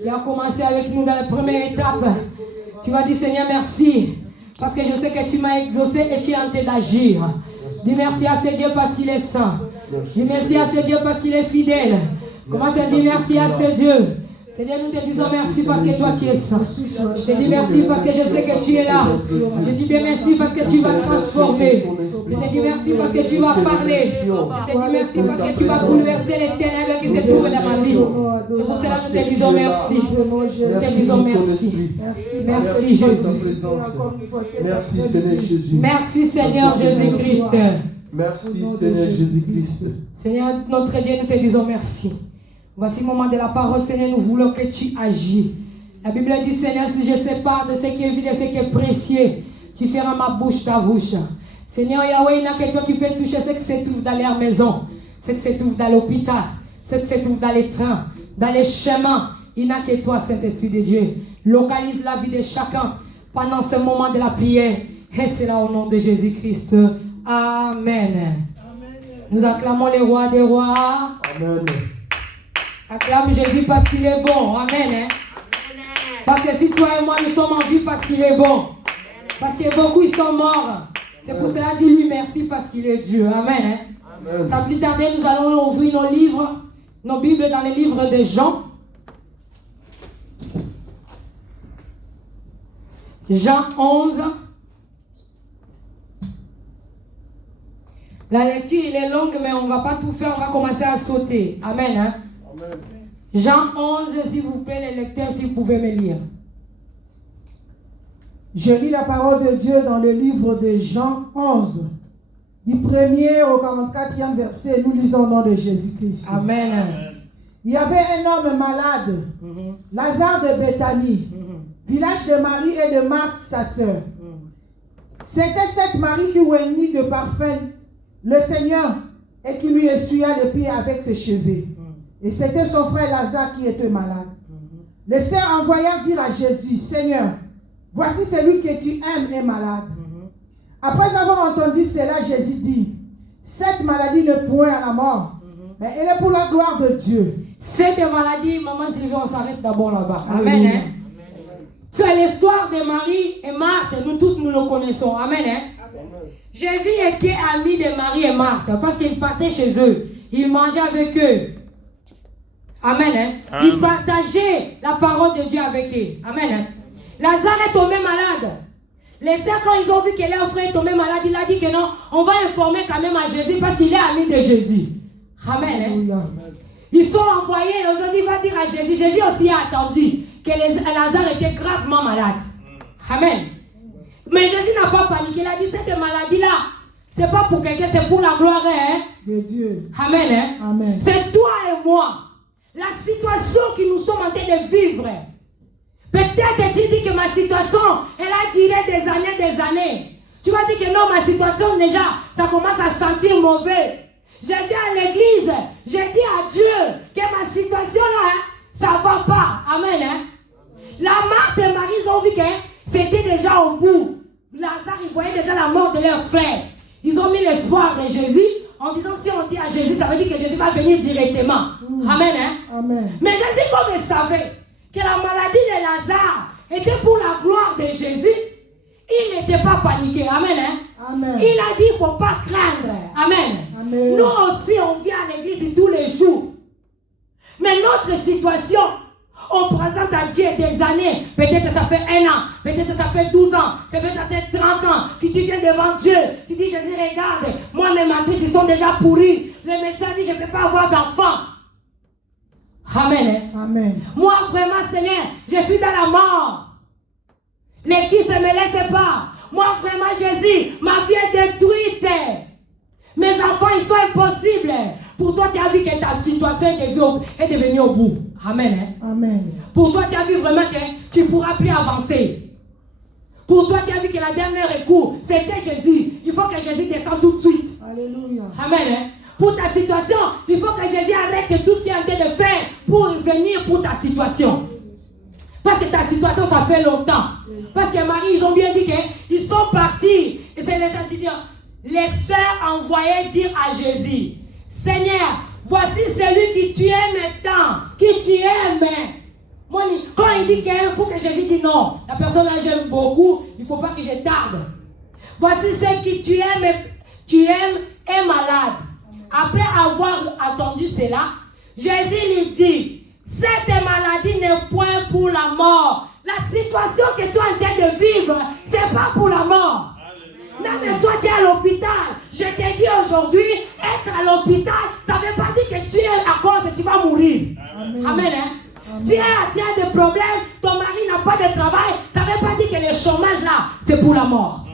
qui a commencé avec nous dans la première étape. Tu vas dire Seigneur merci parce que je sais que tu m'as exaucé et tu es en train d'agir. Dis merci à ce Dieu parce qu'il est saint. Dis merci à ce Dieu parce qu'il est fidèle. Commence à dire merci à ce Dieu. Seigneur, nous te disons merci parce que toi tu es saint. Je te dis merci parce que je sais que tu es là. Je te dis merci parce que tu vas transformer. Je te dis merci parce que tu vas parler. Je te dis merci parce que tu vas bouleverser les ténèbres qui se trouvent dans ma vie. C'est pour cela que nous te disons merci. Nous te disons merci. Merci Jésus. Merci Seigneur Jésus. Merci Seigneur Jésus-Christ. Merci Seigneur Jésus-Christ. Seigneur notre Dieu, nous te disons merci. Voici le moment de la parole, Seigneur, nous voulons que tu agis. La Bible dit, Seigneur, si je sépare de ce qui est vide et ce qui est précieux, tu feras ma bouche ta bouche. Seigneur Yahweh, il n'y a que toi qui peux toucher ce qui se trouve dans leur maison, ce qui se trouve dans l'hôpital, ce qui se trouve dans les trains, dans les chemins. Il n'y a que toi, Saint-Esprit de Dieu. Localise la vie de chacun. pendant ce moment de la prière. Et c'est là au nom de Jésus-Christ. Amen. Nous acclamons le roi des rois. Amen. Acclame Jésus parce qu'il est bon. Amen. Parce que si toi et moi nous sommes en vie parce qu'il est bon. Parce que beaucoup ils sont morts. C'est pour cela dis-lui merci parce qu'il est Dieu. Amen. Amen. Sans plus tarder, nous allons ouvrir nos livres, nos Bibles dans les livres de Jean. Jean 11. La lecture elle est longue, mais on ne va pas tout faire, on va commencer à sauter. Amen. Amen. Jean 11, s'il vous plaît, les lecteurs, si vous pouvez me lire. Je lis la parole de Dieu dans le livre de Jean 11. Du 1er au 44e verset, nous lisons au nom de Jésus-Christ. Amen. Il y avait un homme malade, Lazare de Béthanie, village de Marie et de Marthe, sa sœur. C'était cette Marie qui oignit de parfum le Seigneur et qui lui essuya les pieds avec ses cheveux. Et c'était son frère Lazare qui était malade. Les sœurs envoyèrent dire à Jésus, Seigneur, voici celui que tu aimes est malade. Après avoir entendu cela, Jésus dit, cette maladie ne point à la mort, mais elle est pour la gloire de Dieu. Cette maladie, maman Sylvie, on s'arrête d'abord là-bas. Amen. Hein? C'est l'histoire de Marie et Marthe, nous tous nous le connaissons. Amen. Hein? Jésus était ami de Marie et Marthe parce qu'il partait chez eux. Il mangeait avec eux. Amen. Hein? Il partageait la parole de Dieu avec eux. Amen. Hein? Lazare est tombé malade. Les sœurs, quand ils ont vu que leur frère est tombé malade, il a dit que non, on va informer quand même à Jésus parce qu'il est ami de Jésus. Amen. Hein? Ils sont envoyés, ils ont dit, va dire à Jésus. Jésus aussi a attendu que Lazare était gravement malade. Amen. Mais Jésus n'a pas paniqué. Il a dit, cette maladie-là, ce n'est pas pour quelqu'un, c'est pour la gloire hein? De Dieu. Amen. Hein? Amen. C'est toi et moi. La situation que nous sommes en train de vivre. Peut-être tu dis que ma situation, elle a duré des années. Tu vas dire que non, ma situation déjà, ça commence à sentir mauvais. Je viens à l'église, je dis à Dieu que ma situation là, hein, ça ne va pas. Amen. Hein? La Marthe et Marie, ils ont vu que c'était déjà au bout. Lazare, ils voyaient déjà la mort de leur frère. Ils ont mis l'espoir de Jésus en disant si on dit à Jésus, ça veut dire que Jésus va venir directement. Amen. Hein? Amen. Mais Jésus, comme il savait que la maladie de Lazare était pour la gloire de Jésus, il n'était pas paniqué. Amen. Hein? Amen. Il a dit, il ne faut pas craindre. Amen. Amen. Nous aussi, on vient à l'église tous les jours. Mais notre situation, on présente à Dieu des années. Peut-être ça fait 1 an, peut-être ça fait 12 ans, c'est peut-être 30 ans que tu viens devant Dieu. Tu dis, Jésus, regarde, moi mes matrices, ils sont déjà pourris. Le médecin dit, je ne peux pas avoir d'enfant. Amen. Amen. Moi, vraiment, Seigneur, je suis dans la mort. Les qui ne me laissent pas. Moi, vraiment, Jésus, ma vie est détruite. Mes enfants, ils sont impossibles. Pour toi, tu as vu que ta situation est devenue au bout. Amen. Hein? Amen. Pour toi, tu as vu vraiment que tu ne pourras plus avancer. Pour toi, tu as vu que la dernière recours, c'était Jésus. Il faut que Jésus descende tout de suite. Alléluia. Amen. Hein? Pour ta situation, il faut que Jésus arrête tout ce qu'il est en train de faire pour venir pour ta situation. Parce que ta situation, ça fait longtemps. Parce que Marie, ils ont bien dit qu'ils sont partis. Et c'est les sœurs envoyaient dire à Jésus, Seigneur, voici celui qui tu aimes tant, qui tu aimes. Moi, quand il dit qu'il pour que Jésus dise non, la personne là j'aime beaucoup, il ne faut pas que je tarde. Voici celle qui tu aimes est malade. Après avoir attendu cela, Jésus lui dit, cette maladie n'est point pour la mort. La situation que tu es en train de vivre, ce n'est pas pour la mort. Même toi, tu es à l'hôpital. Je te dis aujourd'hui, être à l'hôpital, ça ne veut pas dire que tu es à cause et tu vas mourir. Amen. Amen, hein? Amen. Tu as des problèmes, ton mari n'a pas de travail, ça ne veut pas dire que le chômage là, c'est pour la mort.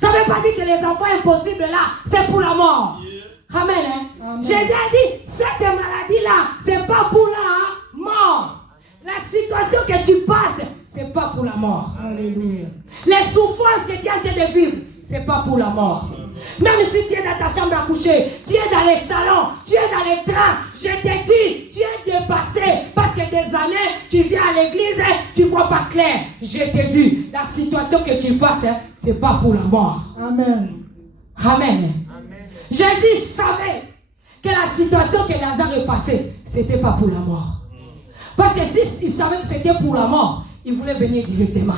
Ça ne veut pas dire que les enfants impossibles là, c'est pour la mort. Amen. Hein? Amen. Jésus a dit, cette maladie là, c'est pas pour la mort. La situation que tu passes, c'est pas pour la mort. Alléluia. Les souffrances que tu es en train de vivre, c'est pas pour la mort. Même si tu es dans ta chambre à coucher, tu es dans les salons, tu es dans les trains, je te dis, tu es dépassé parce que que des années, tu viens à l'église, tu ne vois pas clair. Je te dis, la situation que tu passes, ce n'est pas pour la mort. Amen. Amen. Jésus savait que la situation que Lazare est passée, ce n'était pas pour la mort. Parce que s'il savait que c'était pour la mort, il voulait venir directement.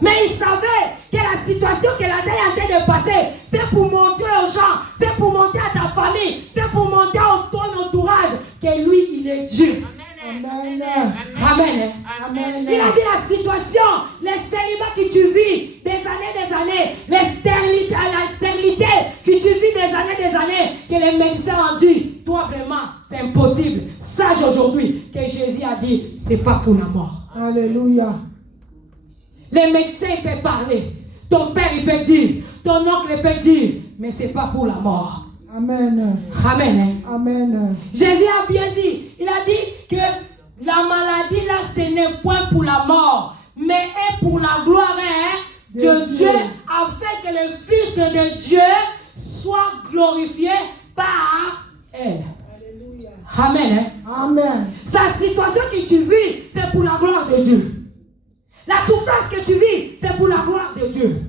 Mais il savait que la situation que Lazare est en train de passer, c'est pour montrer aux gens, c'est pour montrer à ta famille, c'est pour montrer à ton entourage que lui, il est Dieu. Amen. Amen. Amen. Il a dit la situation, les célibats que tu vis des années, la stérilité que tu vis des années, que les médecins ont dit, toi vraiment, c'est impossible. Sache aujourd'hui que Jésus a dit, c'est pas pour la mort. Alléluia. Les médecins ils peuvent parler, ton père il peut dire, ton oncle il peut dire, mais c'est pas pour la mort. Amen. Amen. Amen. Jésus a bien dit, il a dit que la maladie là, ce n'est point pour la mort, mais est pour la gloire de Dieu, afin que le Fils de Dieu soit glorifié par elle. Alléluia. Amen. Amen. Sa situation que tu vis, c'est pour la gloire de Dieu. La souffrance que tu vis, c'est pour la gloire de Dieu.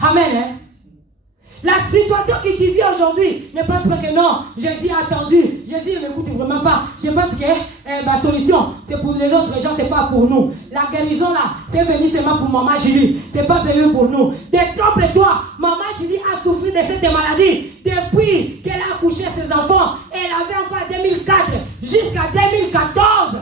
Amen. La situation que tu vis aujourd'hui, ne pense pas que non, Jésus a attendu. Jésus ne m'écoute vraiment pas. Je pense que ma solution, c'est pour les autres gens, c'est pas pour nous. La guérison là, c'est venu seulement pour maman Julie. C'est pas venu pour nous. Détrompe-toi, maman Julie a souffert de cette maladie depuis qu'elle a accouché ses enfants. Elle avait encore 2004 jusqu'à 2014.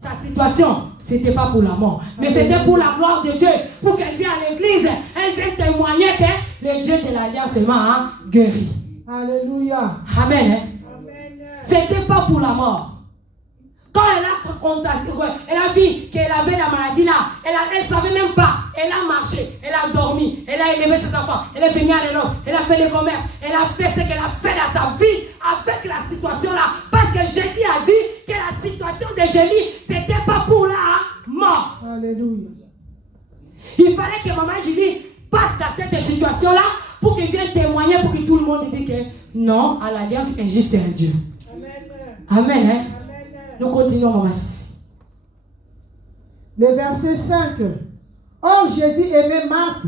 Sa situation, c'était pas pour la mort, mais c'était pour la gloire de Dieu, pour qu'elle vienne à l'église, elle vienne témoigner que le Dieu de l'Alliance m'a guéri. Alléluia. Amen. C'était pas pour la mort. Quand elle a vu qu'elle avait la maladie là, elle savait même pas. Elle a marché, elle a dormi, elle a élevé ses enfants, elle est venue à l'école, elle a fait le commerce, elle a fait ce qu'elle a fait dans sa vie avec la situation là. Parce que Jésus a dit que la situation de Jésus, c'était pas pour la mort. Alléluia. Il fallait que maman Julie passe dans cette situation là pour qu'elle vienne témoigner, pour que tout le monde dise que non, à l'Alliance, c'est juste un Dieu. Amen. Amen. Hein? Nous continuons, maman. Le verset 5. Or, Jésus aimait Marthe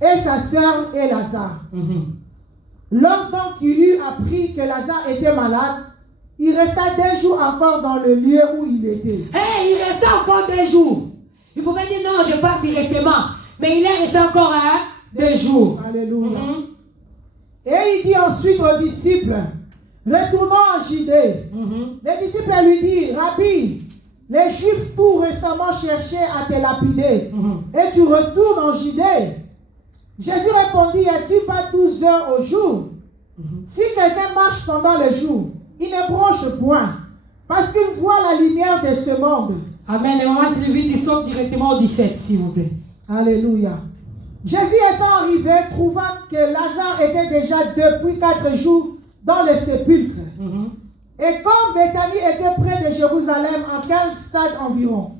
et sa sœur et Lazare. L'homme donc qui eut appris que Lazare était malade, il resta 2 jours encore dans le lieu où il était. Il restait encore 2 jours. Il pouvait dire non, je pars directement. Mais il est resté encore 2 jours. Alléluia. Et il dit ensuite aux disciples, retournons en Judée. Les disciples lui disent, Rabbi, les Juifs tout récemment cherchaient à te lapider. Et tu retournes en Judée. Jésus répondit, as-tu pas 12 heures au jour? Si quelqu'un marche pendant le jour, il ne bronche point, parce qu'il voit la lumière de ce monde. Amen. Et maman Sylvie, tu sautes directement au 17, s'il vous plaît. Alléluia. Jésus étant arrivé, trouva que Lazare était déjà depuis 4 jours dans le sépulcre. Et comme Béthanie était près de Jérusalem, en 15 stades environ,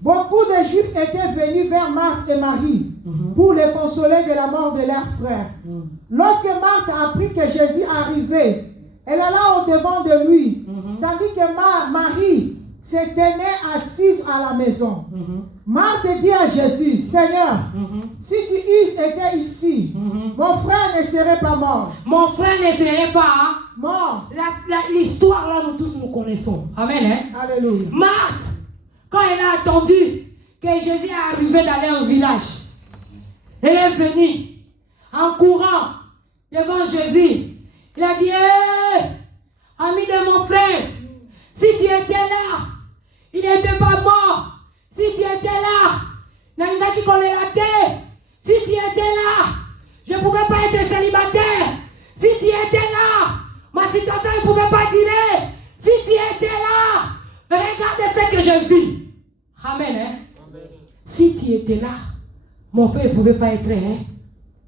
beaucoup de Juifs étaient venus vers Marthe et Marie pour les consoler de la mort de leur frère. Lorsque Marthe apprit que Jésus arrivait, elle alla au-devant de lui, tandis que Marie se tenait assise à la maison. Marthe dit à Jésus, Seigneur, si tu étais ici, mon frère ne serait pas mort. Mon frère ne serait pas mort. L'histoire là, nous tous nous connaissons. Amen. Hein? Alléluia. Marthe, quand elle a attendu que Jésus est arrivé dans leur village, elle est venue en courant devant Jésus. Il a dit, ami de mon frère, si tu étais là, il n'était pas mort. Si tu étais là, Nanga qui connaît la terre, si tu étais là, je ne pouvais pas être célibataire. Si tu étais là, ma situation ne pouvait pas durer. Si tu étais là, regarde ce que je vis. Amen. Hein? Si tu étais là, mon frère ne pouvait pas être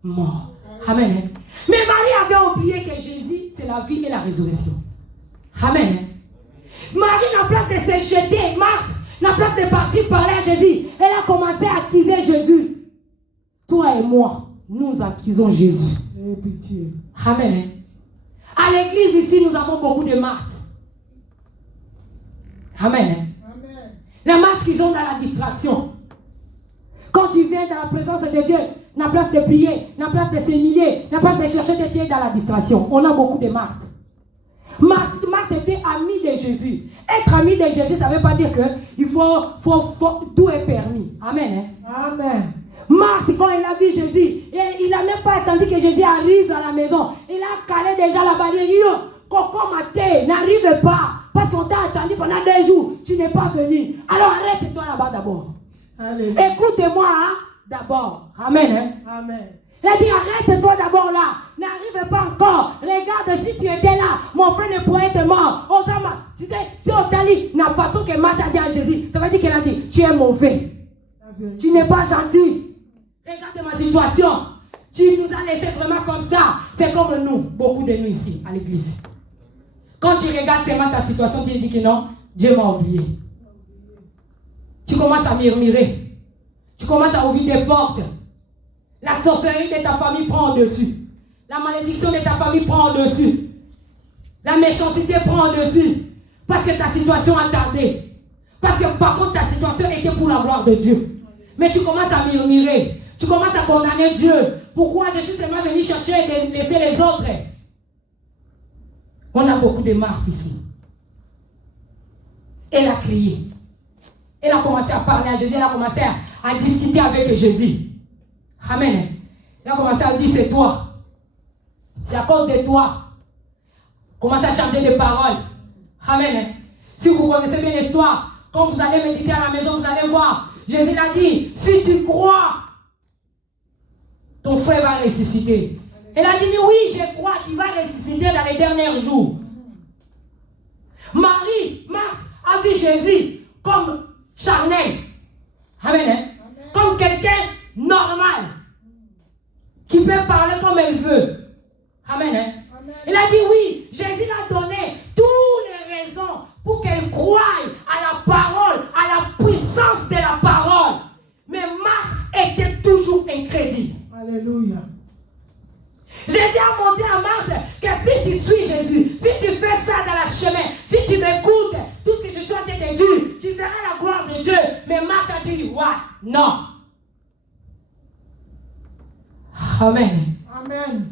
mort. Amen. Hein? Mais Marie avait oublié que Jésus, c'est la vie et la résurrection. Amen. Hein? Marie, en place de se jeter, Marthe, en place de partir parler à Jésus, elle a commencé à accuser Jésus. Toi et moi, nous accusons Jésus. Pitié. Amen. Hein? À l'église ici, nous avons beaucoup de Marthe. Amen. Les marques qu'ils ont dans la distraction. Quand tu viens dans la présence de Dieu, la place de prier, la place de s'humilier, la place de chercher des tiers dans la distraction. On a beaucoup de Marthe. Marthe était amie de Jésus. Être ami de Jésus, ça ne veut pas dire que tout est permis. Amen. Amen. Marthe, quand il a vu Jésus, il n'a même pas attendu que Jésus arrive à la maison. Il a calé déjà la barrière. Il dit, Coco Maté, n'arrive pas. Parce qu'on t'a attendu pendant 2 jours. Tu n'es pas venu. Alors arrête-toi là-bas d'abord. Écoute-moi d'abord. Amen. Amen. Il a dit, arrête-toi d'abord là. N'arrive pas encore. Regarde, si tu étais là, mon frère ne pourrait être mort. Osama, tu sais, si on t'a dit la façon que Marthe a dit à Jésus, ça veut dire qu'elle a dit, tu es mauvais. Tu n'es pas gentil. Regarde ma situation. Tu nous as laissé vraiment comme ça. C'est comme nous, beaucoup de nous ici, à l'église. Quand tu regardes seulement ta situation, tu te dis que non, Dieu m'a oublié. Tu commences à murmurer. Tu commences à ouvrir des portes. La sorcellerie de ta famille prend au-dessus. La malédiction de ta famille prend au-dessus. La méchanceté prend au-dessus. Parce que ta situation a tardé. Parce que par contre ta situation était pour la gloire de Dieu. Mais tu commences à murmurer. Tu commences à condamner Dieu. Pourquoi je suis seulement venu chercher et laisser les autres? On a beaucoup de Marthe ici. Elle a crié. Elle a commencé à parler à Jésus. Elle a commencé à discuter avec Jésus. Amen. Elle a commencé à dire, c'est toi. C'est à cause de toi. Commencez à chanter des paroles. Amen. Si vous connaissez bien l'histoire, quand vous allez méditer à la maison, vous allez voir. Jésus a dit, si tu crois, ton frère va ressusciter. Elle a dit, oui, je crois qu'il va ressusciter dans les derniers jours. Marthe a vu Jésus comme charnel. Amen. Comme quelqu'un normal. Qui peut parler comme elle veut. Amen. Elle a dit oui, Jésus a donné toutes les raisons pour qu'elle croie à la parole, à la puissance de la parole. Mais Marthe était toujours incrédule. Alléluia. Jésus a montré à Marthe que si tu suis Jésus, si tu fais ça dans le chemin, si tu m'écoutes, tout ce que je suis en train de dire, tu verras la gloire de Dieu. Mais Marthe a dit, ouais, non. Amen. Amen.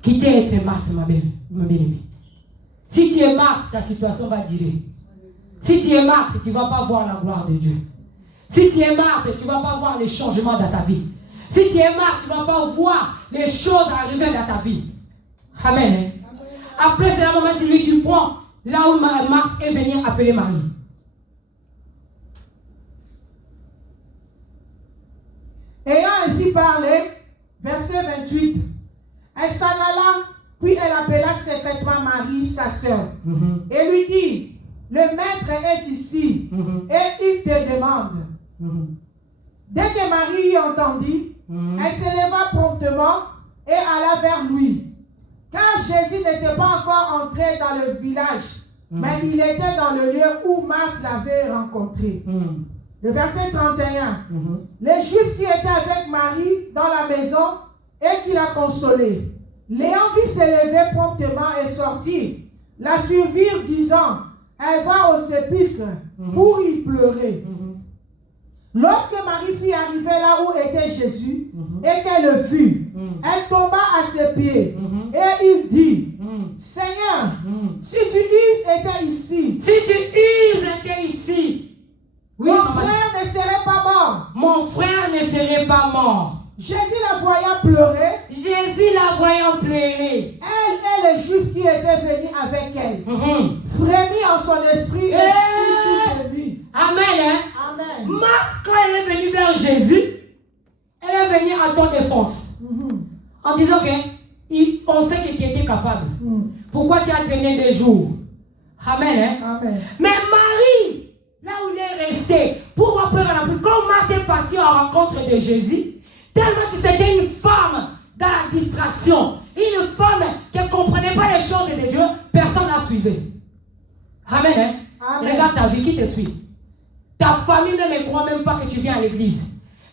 Quittez être Marthe, ma bien-aimée. Si tu es Marthe, ta situation va durer. Si tu es Marthe, tu ne vas pas voir la gloire de Dieu. Si tu es Marthe, tu ne vas pas voir les changements dans ta vie. Si tu es Marthe, tu ne vas pas voir les choses arriver dans ta vie. Amen. Après, c'est la moment où tu prends là où Marthe est venue appeler Marie. Ayant ainsi parlé, verset 28, elle s'en alla, puis elle appela secrètement Marie, sa sœur, et lui dit, le maître est ici, et il te demande. Dès que Marie y entendit, elle se leva promptement et alla vers lui. Car Jésus n'était pas encore entré dans le village, mais il était dans le lieu où Marthe l'avait rencontré. Le verset 31. Les Juifs qui étaient avec Marie dans la maison et qui la consolaient, l'ayant vue se lever promptement et sortir, la suivirent disant, elle va au sépulcre pour y pleurer. Lorsque Marie fut arrivée là où était Jésus et qu'elle le vit, elle tomba à ses pieds et il dit, Seigneur, si tu euses été ici, oui, mon frère ne serait pas mort. Mon frère ne serait pas mort. Jésus la voyant pleurer. Elle et les Juifs qui étaient venus avec elle, frémit en son esprit et fut ému. Amen. Amen. Marthe, quand elle est venue vers Jésus, elle est venue à ton défense. En disant on sait que tu étais capable. Pourquoi tu as traîné des jours? Amen. Amen. Mais Marie, là où elle est restée, pour voir peur à la pluie, quand Marthe est partie en rencontre de Jésus, tellement que c'était une femme dans la distraction, une femme qui ne comprenait pas les choses de Dieu, personne ne la suivait. Amen. Amen. Regarde ta vie, qui te suit? Ta famille même ne croit même pas que tu viens à l'église.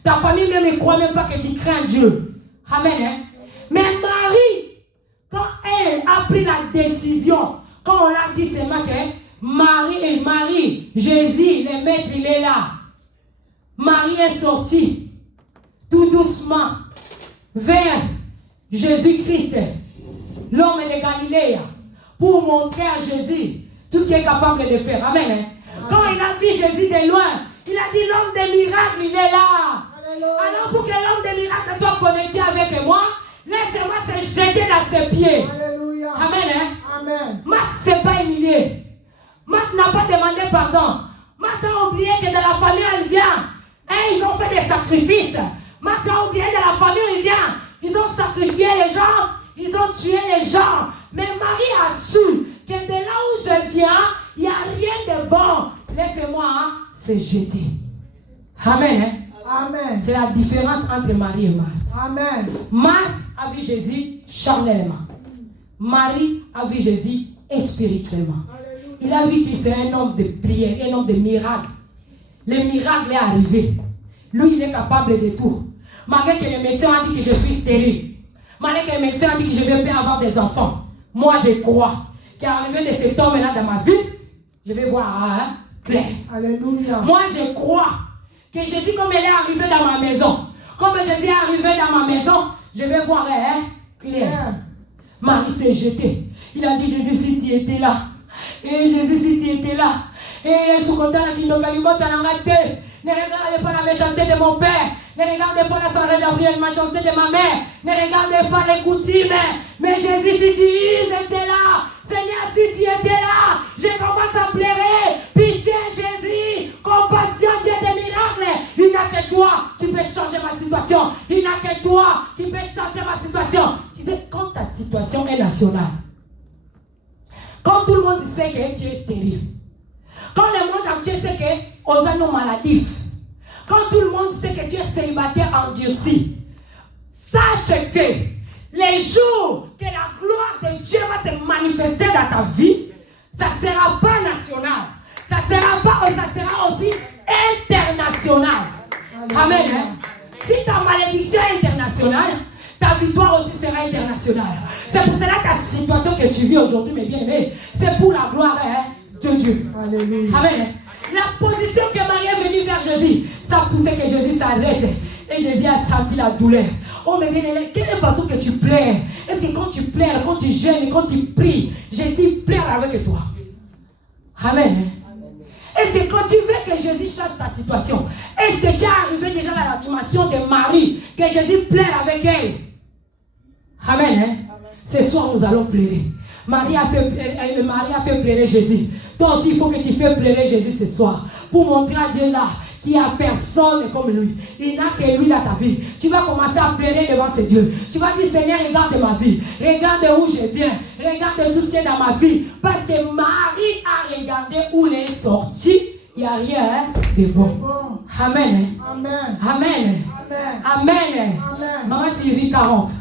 Ta famille même ne croit même pas que tu crains Dieu. Amen. Mais Marie, quand elle a pris la décision, Quand on l'a dit seulement que Marie, Jésus, le maître, il est là. Marie est sortie tout doucement vers Jésus-Christ, l'homme de Galilée, pour montrer à Jésus tout ce qu'il est capable de faire. Amen. Amen. Quand il a vu Jésus de loin, il a dit l'homme des miracles, il est là. Alléluia. Alors pour que l'homme des miracles soit connecté avec moi, laissez-moi se jeter dans ses pieds. Alléluia. Amen. Hein? Amen. Marc ne s'est pas humilié. Marc n'a pas demandé pardon. Marc a oublié que dans la famille elle vient. Et ils ont fait des sacrifices. Marc a oublié de la famille où il vient. Ils ont sacrifié les gens. Ils ont tué les gens. Mais Marie a su que de là où je viens, il n'y a rien de bon. Laissez-moi se jeter. Amen. Hein? Amen. C'est la différence entre Marie et Marthe. Amen. Marthe a vu Jésus charnellement. Marie a vu Jésus spirituellement. Il a vu qu'il c'est un homme de prière, un homme de miracles. Le miracle est arrivé. Lui, il est capable de tout. Malgré que les médecins ont dit que je suis stérile. Malgré que les médecins ont dit que je ne vais pas avoir des enfants. Moi, je crois qu'à l'arrivée de cet homme-là dans ma vie, je vais voir clair. Alléluia. Moi, je crois que Jésus, comme il est arrivé dans ma maison, comme Jésus est arrivé dans ma maison, je vais voir clair. Marie s'est jetée. Il a dit, Jésus, si tu étais là. Et Jésus, si tu étais là. Et ce content qui nous calimote en raté. Ne regardez pas la méchanceté de mon père. Ne regardez pas la santé de la méchanceté de ma mère. Ne regardez pas les coutumes. Mais Jésus, si tu étais là. Seigneur, si tu étais là. Je commence à pleurer. Pitié, Jésus. Compassion, Dieu des miracles. Il n'y a que toi qui peux changer ma situation. Il n'y a que toi qui peux changer ma situation. Tu sais, quand ta situation est nationale. Quand tout le monde sait que tu es stérile. Quand le monde entier sait que Osano maladif. Quand tout le monde sait que tu es célibataire endurci. Sache que les jours que la gloire de Dieu va se manifester dans ta vie, ça ne sera pas national. Ça sera aussi international. Amen. Hein? Si ta malédiction est internationale, ta victoire aussi sera internationale. C'est pour cela que ta situation que tu vis aujourd'hui, mes bien-aimés, c'est pour la gloire de Dieu. Alléluia. Amen. La position que Marie est venue vers Jésus, ça a poussé que Jésus s'arrête. Et Jésus a senti la douleur. Oh, mais bien-aimé, quelle est la façon que tu pleures? Est-ce que quand tu pleures, quand tu gênes, quand tu pries, Jésus pleure avec toi? Amen. Est-ce que quand tu veux que Jésus change ta situation, est-ce que tu es arrivé déjà dans la dimension de Marie, que Jésus pleure avec elle? Amen. Hein? Ce soir, nous allons pleurer. Marie a fait pleurer Jésus. Toi aussi, il faut que tu fasses pleurer Jésus ce soir. Pour montrer à Dieu là qu'il n'y a personne comme lui. Il n'a que lui dans ta vie. Tu vas commencer à pleurer devant ce Dieu. Tu vas dire, Seigneur, regarde ma vie. Regarde où je viens. Regarde tout ce qui est dans ma vie. Parce que Marie a regardé où elle est sortie. Il n'y a rien de bon. Amen. Amen. Amen. Amen. Amen. Maman Sylvie 40.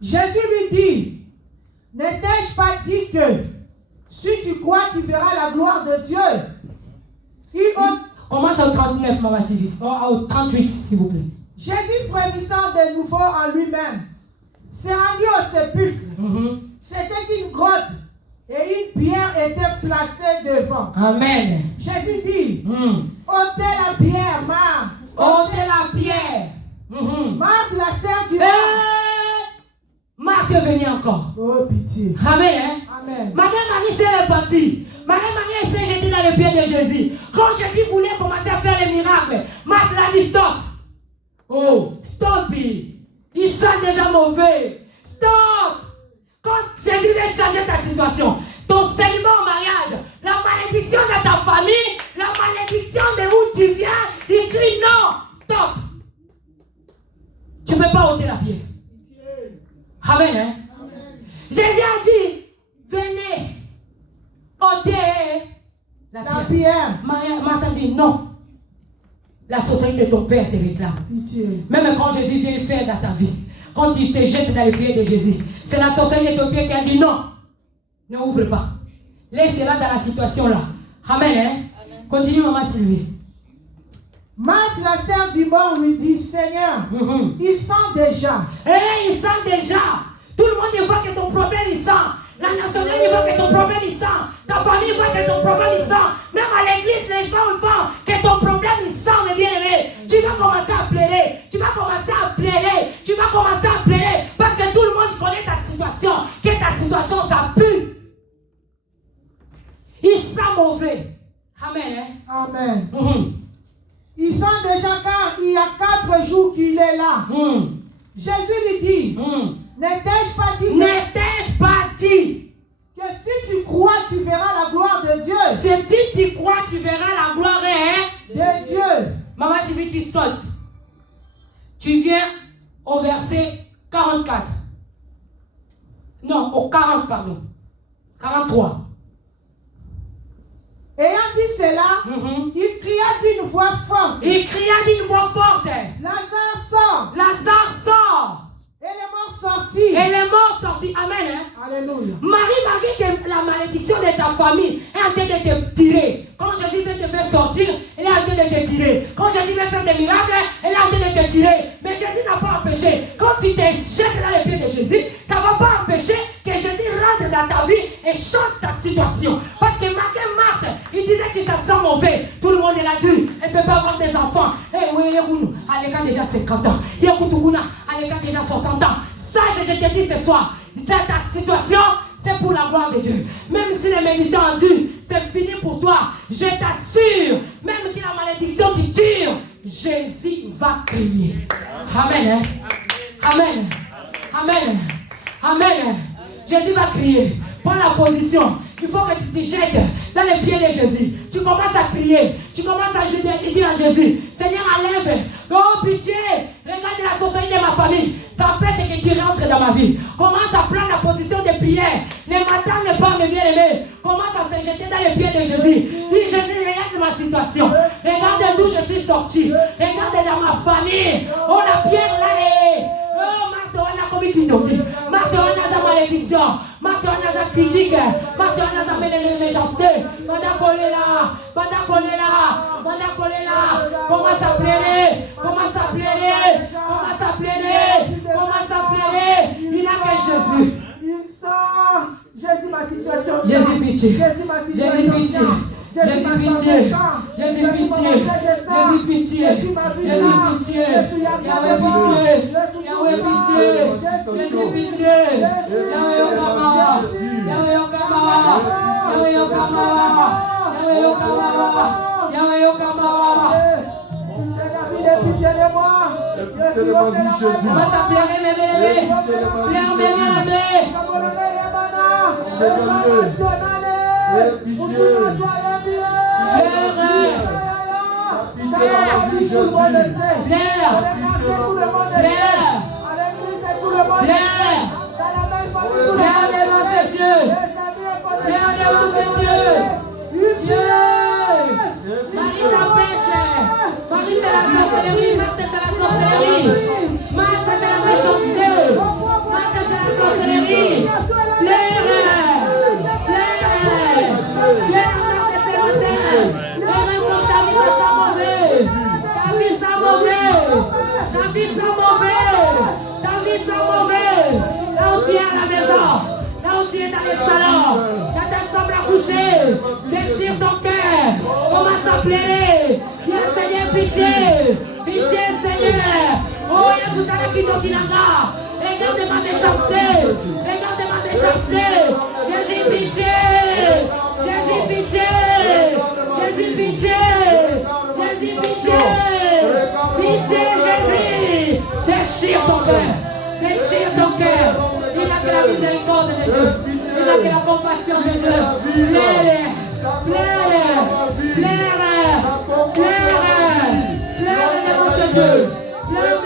Jésus lui dit, ne t'ai-je pas dit que si tu crois, tu verras la gloire de Dieu? Commence au 39, Maman Sylvie. Au 38, s'il vous plaît. Jésus, frémissant de nouveau en lui-même, s'est rendu au sépulcre. C'était une grotte et une pierre était placée devant. Amen. Jésus dit, ôtez la pierre, Marthe. Ôtez la pierre. Marthe, la sœur du Marthe est venue encore. Oh, pitié. Amen. Hein? Amen. Marie s'est répartie. Marie s'est jetée dans les pieds de Jésus. Quand Jésus voulait commencer à faire les miracles, Marthe l'a dit stop. Oh, stop. Il sent déjà mauvais. Stop. Quand Jésus veut changer ta situation, ton célibat au mariage, la malédiction de ta famille, la malédiction de où tu viens, il crie non. Stop. Tu ne peux pas ôter la pierre. Amen. Hein? Amen. Jésus a dit, venez, ôtez la pierre. Marthe a dit non. La sorcellerie de ton père te réclame. Pitié. Même quand Jésus vient faire dans ta vie, quand tu te jettes dans les pieds de Jésus, c'est la sorcellerie de ton père qui a dit non. Ne ouvre pas. Laisse-la dans la situation là. Amen. Hein? Amen. Continue, Maman Sylvie. Marthe, la sœur du mort, lui dit, Seigneur, il sent déjà. Il sent déjà. Tout le monde voit que ton problème, il sent. La nationale, il veut que ton problème il sent. Ta famille veut que ton problème il sent. Même à l'église, les gens veulent que ton problème il sent, mes bien-aimés. Tu vas commencer à pleurer. Tu vas commencer à pleurer. Tu vas commencer à pleurer. Parce que tout le monde connaît ta situation. Que ta situation, ça pue. Il sent mauvais. Amen. Hein? Amen. Il sent déjà car il y a 4 jours qu'il est là. Jésus lui dit, n'ai-je pas dit que si tu crois, tu verras la gloire de Dieu. Si tu crois, tu verras la gloire de Dieu. Maman, si tu sautes, tu viens au verset 44. Non, au 40, pardon. 43. Ayant dit cela, il cria d'une voix forte. Lazare sort. Lazare sort. Et les morts sortis. Amen. Hein? Alléluia. Marie, que la malédiction de ta famille est en train de te tirer. Quand Jésus veut te faire sortir, elle est en train de te tirer. Quand Jésus veut faire des miracles, elle est en train de te tirer. Mais Jésus n'a pas empêché. Quand tu te jettes dans les pieds de Jésus, ça ne va pas empêcher que Jésus rentre dans ta vie et change ta situation. Parce que Marthe, il disait que ça sent mauvais. Tout le monde est là dessus. Elle ne peut pas avoir des enfants. Eh oui, elle a déjà 50 ans. Elle a déjà 60 ans. Sache, je te dis ce soir, ta situation, c'est pour la gloire de Dieu. Même si les médecins ont dit, c'est fini pour toi. Je t'assure, même que la malédiction te tue, Jésus va crier. Amen. Amen. Amen. Amen. Jésus va crier. Prends la position. Il faut que tu te jettes dans les pieds de Jésus. Tu commences à crier. Tu commences à dire à Jésus, Seigneur, enlève. Oh, pitié. Regarde la sorcellerie de ma famille. Ça empêche que tu rentres dans ma vie. Commence à prendre la position de prière. Ne m'attends pas, mes bien-aimés. Commence à se jeter dans les pieds de Jésus. Dis, Jésus, regarde ma situation. Regarde d'où je suis sorti. Regarde dans ma famille. Oh, la pierre là est. Oh, Marthe, on a commis Kindoki. Marthe, on a sa malédiction. Marthe, on a sa critique. Marthe, on a sa méchanceté. Commence à pleurer. Il n'a que Jésus. Il sent Jésus, ma situation. Jésus, pitié. Jésus, ma situation. Jésus, pitié. Jésus, pitié. Jésus, pitié. Jésus, pitié. Jésus, pitié. Yahweh, pitié. Yahweh, pitié. Jésus, pitié. Yahweh, Okama. Yahweh, Okama. Yahweh, Okama. Yahweh, Okama. Yahweh, Okama. Pitié de moi. Commence à pleurer, mes bien-aimés. Pleure, mes bien-aimés. Marie t'empêche. Marie c'est la sorcellerie. Marthe c'est la sorcellerie. Marthe c'est la méchanceté. Marthe c'est la sorcellerie. Tu es la mère de ce matin. Et même comme ta vie sent mauvais. Ta vie sent mauvais. Là où tu es à la maison. Là où tu es dans les salons. Dans ta chambre à coucher. Déchire ton cœur. Commence à pleurer. Dis Seigneur, pitié. Pitié, Seigneur. Oh, Yasutara Kitokinanga. Regarde ma méchanceté. Jésus, pitié. Pitié, Jésus. Déchire ton cœur. Il n'a que la miséricorde de Dieu. Il n'a que la compassion de Dieu. Pleure devant ce Dieu. Pleure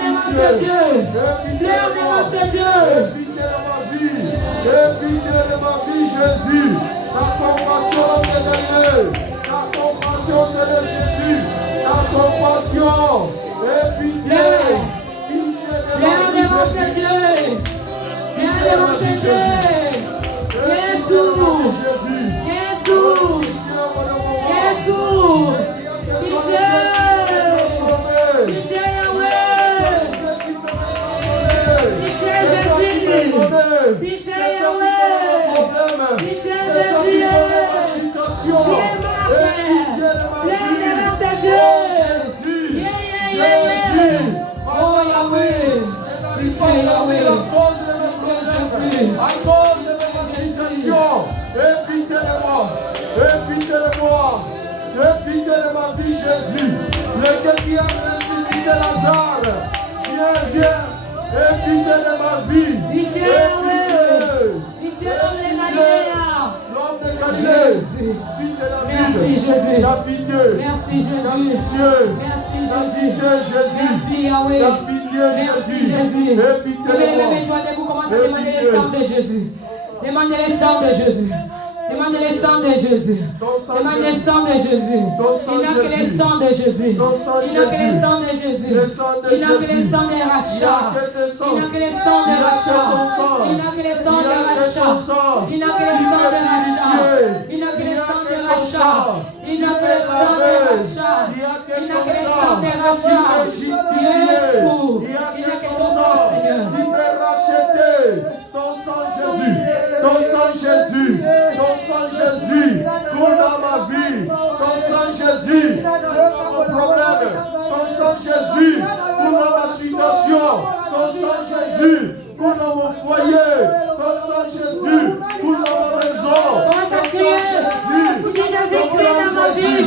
devant ce Dieu. Pitié de ma vie, Jésus. Ta compassion, l'homme de Galilée. Ta compassion, c'est de Jésus. Ta compassion. Et pitié. Pleure devant ce Dieu. Pitié, Yahweh. Pitié, Jésus. Pitié, Yahweh. Pitié, C'est toi qui Jésus. connais ma situation. Tu es ma Et pitié de ma Plein vie. de grâce à Oh Dieu. Jésus. Yeah, yeah, yeah, yeah. Jésus. Oh Yahweh. Pitié, Yahweh. À cause de mes problèmes, à cause de ma situation, aie pitié de moi, aie pitié de moi, aie pitié de ma vie, Jésus. Lequel qui a ressuscité Lazare, viens, aie pitié de ma vie, Pitié, aie Yahweh. Pitié, l'homme de Galilée, Jésus. fils de David. Merci, Jésus. Ta pitié, Merci, ta Jésus. pitié, Merci, ta Jésus. pitié, Jésus. Merci, Yahweh. Ta pitié, Merci, Jésus. Jésus. Aie pitié de moi. Mets-toi debout, commence à Aie demander pitié. le sang de Jésus. Demandez le sang de Jésus. Demandez le sang de Jésus. Ton sang, Demandez le sang de Jésus. Ton sang, Il n'a que le Jésus. sang de Jésus. Ton sang, Il n'a que le Jésus. sang de Jésus. Le sang de Il n'a que le Jésus. sang de Il rachat. n'a que tes sangs. Il n'a que le sang de Il n'a que rachat. ton sang. Il n'a que le sang Il de n'a que ton rachat. sang. Il n'a que le Il sang de est rachat. purifié. Il n'a que Il le n'a sang que de ton rachat. sang. Il n'a que Il le est sang de lavé. rachat. Il n'y a que Il n'a ton que le sang. sang de rachat. Il est justifié. Jésus. Il n'y a Il n'a que que ton ton sang, sang. Seigneur. Il peut racheter. Ton sang, Jésus. Ton sang, Jésus. Ton sang, Jésus. Coule dans ma vie. Ton sang, Jésus. Coule dans mon problème. Ton sang, Jésus. Coule dans ma situation. Ton sang, Jésus. Coule dans mon foyer. Ton sang, Jésus. Coule dans ma maison. Commence à Ton sang, crier. Jésus. Tu dis Jésus-Christ dans ma vie.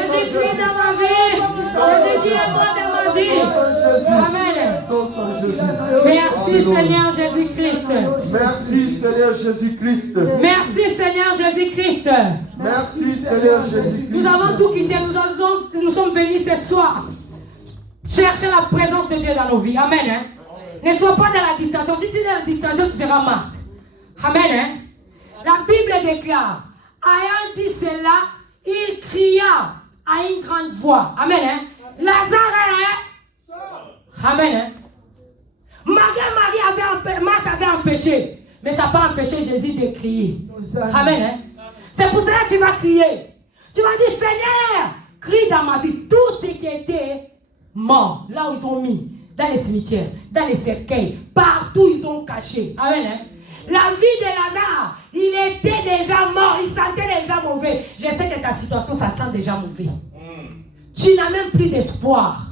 Jésus-Christ dans ma vie. Jésus-Christ est moi dans ma vie. Ton sang, Jésus. Amen. Ton sang, Jésus. Merci Alléluia. Seigneur Jésus-Christ. Merci Seigneur Jésus-Christ. Merci Seigneur Jésus-Christ. Merci Seigneur Jésus-Christ. Nous avons tout quitté. Nous sommes venus ce soir chercher la présence de Dieu dans nos vies. Amen. Hein? Ne sois pas dans la distraction. Si tu es dans la distraction, tu seras morte. Amen. Hein? La Bible déclare, ayant dit cela, il cria à une grande voix. Amen. Hein? Lazare. Amen. Hein? Marthe avait empêché, mais ça n'a pas empêché Jésus de crier. Amen. Hein? C'est pour cela que tu vas crier. Tu vas dire, Seigneur, crie dans ma vie. Tout ce qui était mort, là où ils ont mis, dans les cimetières, dans les cercueils, partout ils ont caché. Amen. Hein? La vie de Lazare, il était déjà mort, il sentait déjà mauvais. Je sais que ta situation, ça sent déjà mauvais. Tu n'as même plus d'espoir.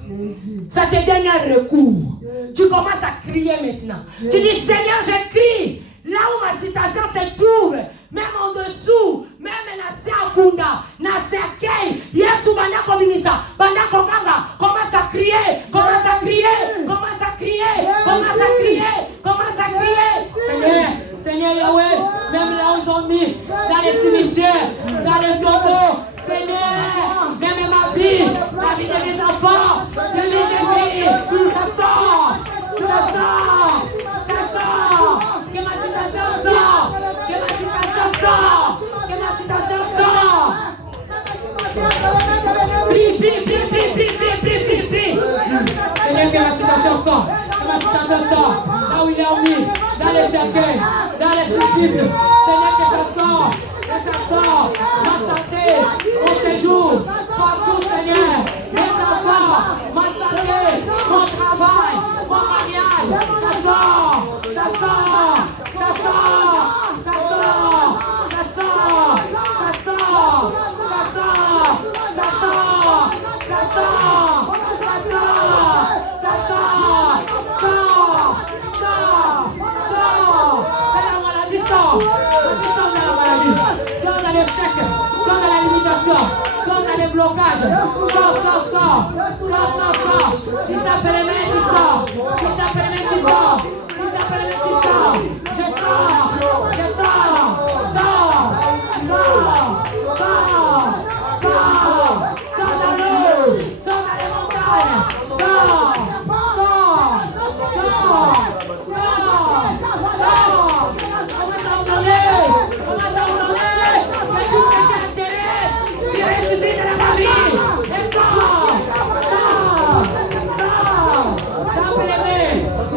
Ça te donne un recours. Tu commences à crier maintenant. Tu dis, Seigneur, je crie. Là où ma situation se trouve, même en dessous, même dans Sekunda, dans Sekei, Yesu banda komimisa, banda kokanga, commence à crier, commence à crier, commence à crier, commence à crier, commence à crier. Seigneur, Seigneur Yahweh, même là où ils ont mis, dans les cimetières, dans les tombeaux, Seigneur, même ma vie, la vie de mes enfants, je dis, je crie, ça sort, ça sort, ça sort, que ma situation sort, que ma situation sort, que ma situation sort. Prie, prie, prie, prie, prie, prie, prie, prie, prie. Seigneur, que ma situation sort, que ma situation sort, là où il est mis, dans les cercueils, dans les sépulcres. Seigneur, que ça sort. Que ça sort, ma santé, mon séjour, partout Seigneur, mes enfants, ma santé, mon travail, mon mariage, ça sort, ça sort, ça sort, ça sort, ça sort, ça sort, ça sort, ça sort, ça sort, ça sort, ça sort, sort, sort, sort, la maladie sort, sort de la maladie. Sors dans l'échec, sors dans la limitation, sors dans les blocages, sors. Tu tapes les mains, tu sors. Tu tapes les mains, tu sors. Tu tapes les mains, tu sors. Je sors, sors dans l'eau, sors dans les montagnes, sors. Commence à ordonner. Que tout était enterré, tu ressuscites dans ma vie. Et sors.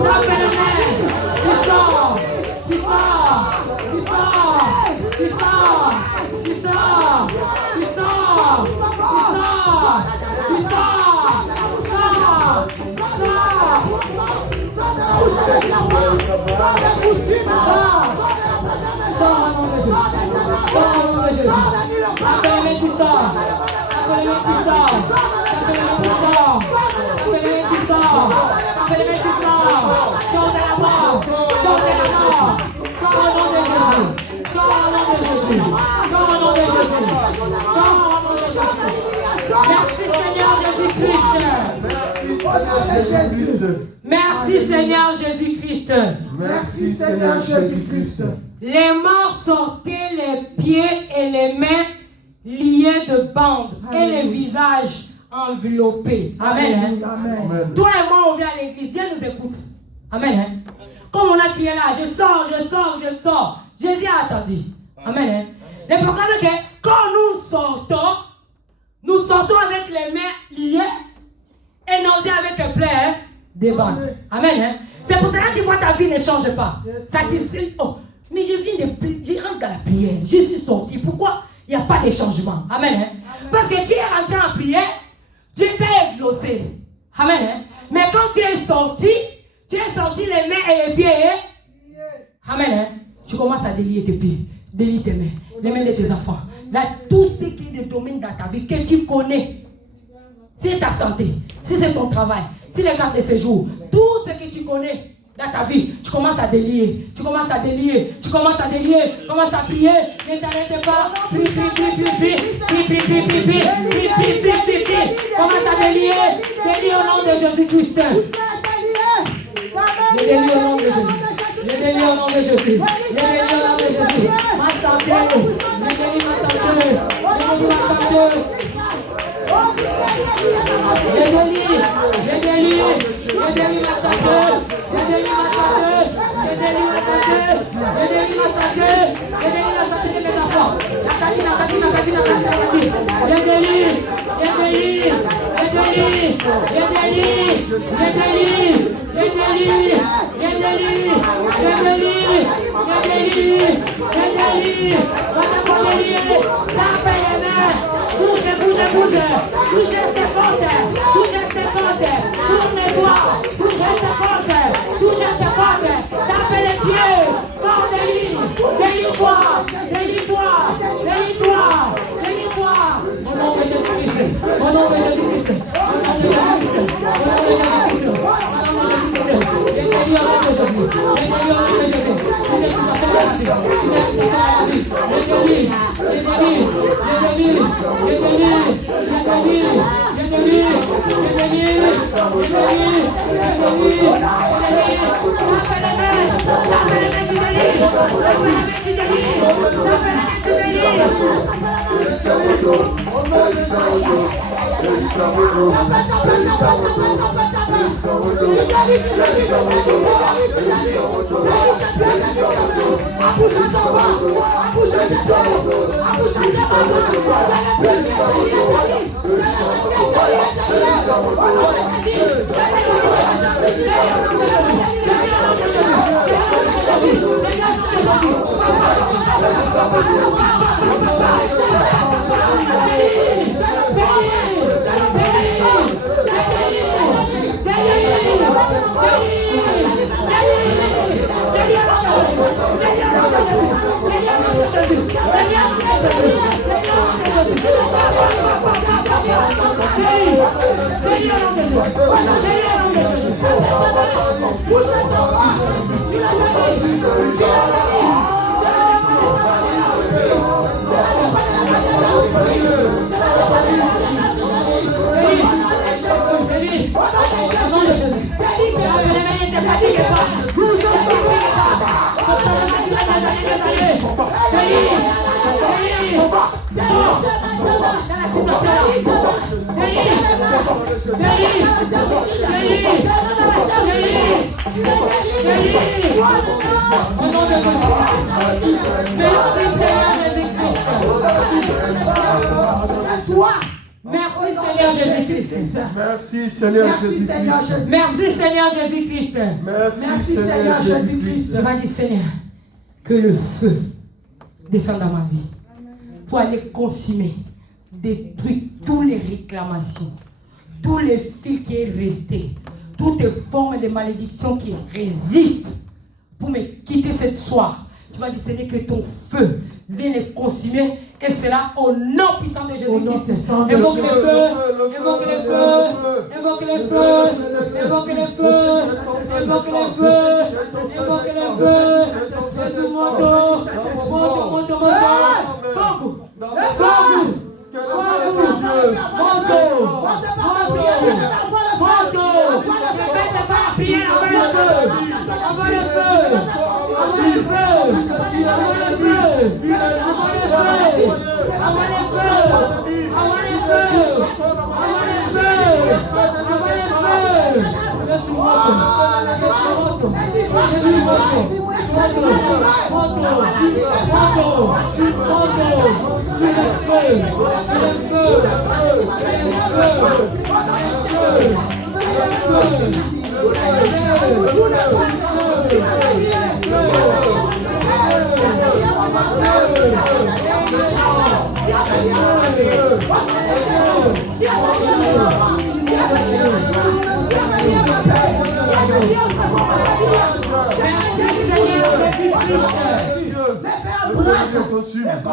Tape les mains. Jésus-Christ. Merci Seigneur Jésus-Christ. Merci Seigneur Jésus-Christ. Les morts sortaient les pieds et les mains liés de bandes et les visages enveloppés. Amen. Amen. Toi et moi, on vient à l'église. Dieu nous écoute. Amen. Comme on a crié là, je sors. Jésus a attendu. Amen. Le programme est que quand nous sortons avec les mains liées et nos yeux avec plein de bandes. Amen. C'est pour cela que tu vois ta vie ne change pas. Ça te oh, mais je rentre dans la prière. Je suis sorti. Pourquoi il n'y a pas de changement? Amen. Parce que tu es rentré en prière, Dieu t'a exaucé. Amen. Mais quand tu es sorti les mains et les pieds. Amen. Tu commences à délier tes pieds, délier tes mains, les mains de tes enfants. Là, tout ce qui est de domaine dans ta vie que tu connais. C'est ta santé, si c'est ton travail, si les cartes de séjour, tout ce que tu connais dans ta vie, tu commences à délier, commence à prier, ne t'arrête pas, prie, commence à délier au nom de Jésus-Christ. Je délie au nom de Jésus. Ma santé, je délie ma santé. Je délie ma santé de mes enfants. Au nom de Jésus-Christ. Merci Seigneur Jésus-Christ. Merci Seigneur Jésus-Christ. Merci Seigneur Jésus-Christ. Je vais dire Seigneur, que le feu descende dans ma vie pour aller consumer, détruire toutes les réclamations, tous les fils qui sont restés, toutes les formes de malédiction qui résistent pour me quitter cette soir. Tu vas dire Seigneur, que ton feu vienne les consumer. Et c'est là au nom puissant de Jésus-Christ. Évoque le feu, évoque le feu, évoque le feu, évoque le feu, évoque le feu, évoque le feu. Jésus monte, monte, fogo,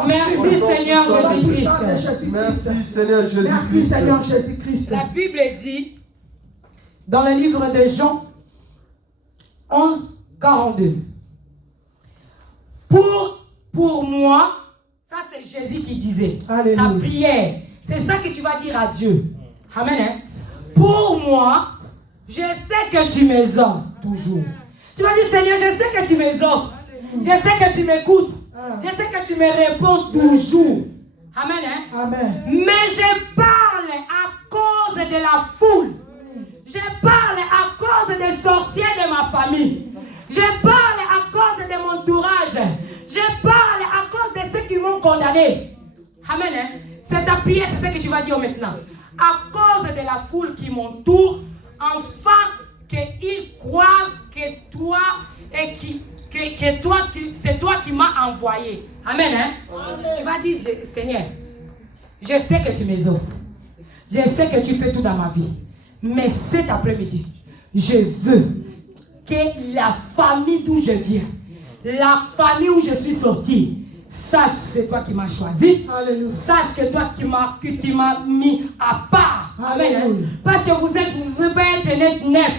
Merci Seigneur Jésus-Christ. Merci Seigneur Jésus-Christ. Merci Seigneur Jésus-Christ. La Bible dit dans le livre de Jean 11, 42. Pour moi, ça c'est Jésus qui disait. Alléluia. Sa prière. C'est ça que tu vas dire à Dieu. Amen. Hein? Pour moi, je sais que tu m'exauces toujours. Tu vas dire Seigneur, je sais que tu m'exauces. Je sais que tu m'écoutes. Je sais que tu me réponds toujours. Amen. Hein? Amen. Mais je parle à cause de la foule. Je parle à cause des sorciers de ma famille. Je parle à cause de mon entourage. Je parle à cause de ceux qui m'ont condamné. Amen. Hein? C'est ta prière, c'est ce que tu vas dire maintenant. À cause de la foule qui m'entoure, enfin qu'ils croient que toi et c'est toi qui m'as envoyé. Amen. Hein? Amen. Tu vas dire, Seigneur, je sais que tu m'exauces. Je sais que tu fais tout dans ma vie. Mais cet après-midi, je veux que la famille d'où je viens, la famille où je suis sorti, sache que c'est toi qui m'as choisi. Alléluia. Sache que toi qui m'as mis à part. Amen. Hein? Parce que vous pouvez être 9,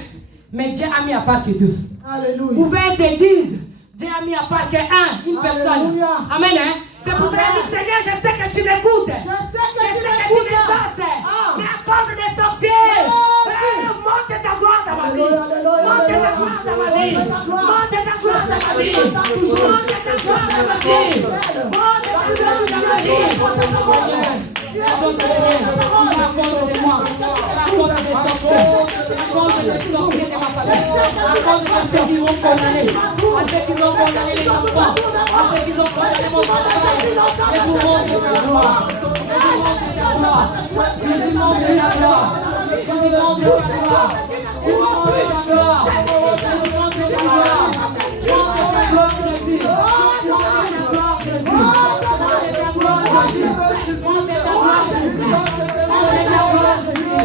mais Dieu a mis à part que 2. Alléluia. Vous pouvez être 10, Dieu a mis à part que 1, une personne. Amen. Hein? C'est pour ça que je dis, Seigneur, je sais que tu m'écoutes. Je sais que tu m'exauces. Mais à cause des sorciers, monte ta gloire dans ma vie. Monte ta gloire dans ma vie. Monte ta gloire dans ma vie. Monte ta gloire dans ma vie. Monte ta gloire dans ma vie. Seigneur, à cause de moi, à cause des sorciers, à cause des sorciers de ma famille, à cause de ceux qui m'ont condamné, à ceux qui ont condamné les enfants, à ceux qui ont condamné mon travail. Jésus montre ta gloire. Jésus montre ta gloire. Jésus montre ta gloire. Jésus montre ta gloire. Jésus montre ta gloire. Jésus montre ta gloire. Montre ta gloire, Jésus. Montre ta gloire, Jésus. Montre ta gloire, Jésus. Montre ta gloire, Jésus. Montre ta gloire, Jésus.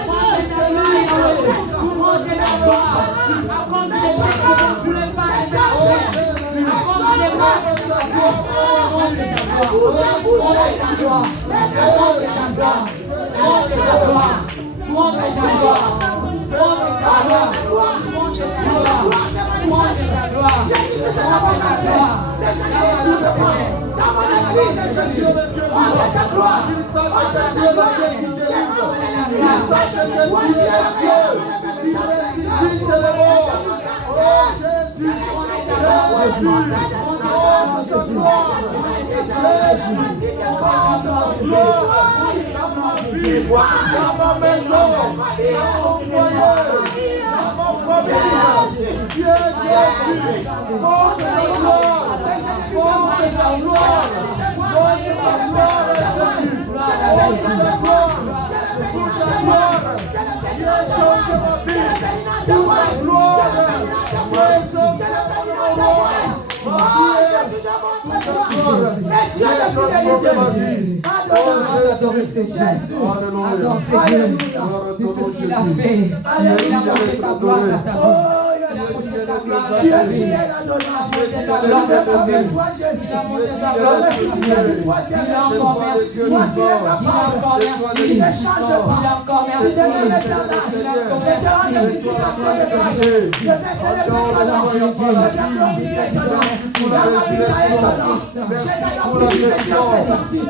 Montre ta gloire, Yahweh. Montre ta gloire. À cause de ceux qui ne voulaient pas de ta paix. À cause des morts de ta gloire. Montre ta gloire. Montre ta gloire. Montre ta gloire. Montre ta gloire. Montre ta gloire. Montre ta gloire. Montre ta gloire. Montre ta gloire. Montre ta gloire. Dans mon église, c'est Jésus. Montre ta gloire. Qu'il sache que tu es le Dieu qui délivre. Qu'il sache que tu es le Dieu qui ressuscite les morts. Oh Jésus. Dans ma maison, dans mon foyer, dans mon famille, Dieu Jésus, montre ta gloire, montre ta gloire, montre ta gloire, Jésus, montre ta gloire, pour ta gloire, Dieu change ma vie, pour ta gloire, Dieu sauve ma roi. Adorer ce Dieu. Adore ce Dieu de tout ce qu'il a fait. Il a montré sa gloire dans ta vie. Il a montré sa gloire dans ta vie. Il a montré sa gloire dans ta vie. Il a montré sa gloire dans ta vie. Il a encore merci. Il a encore merci. Il a encore merci. Il a encore merci. pour la résurrection. Merci pour la guérison.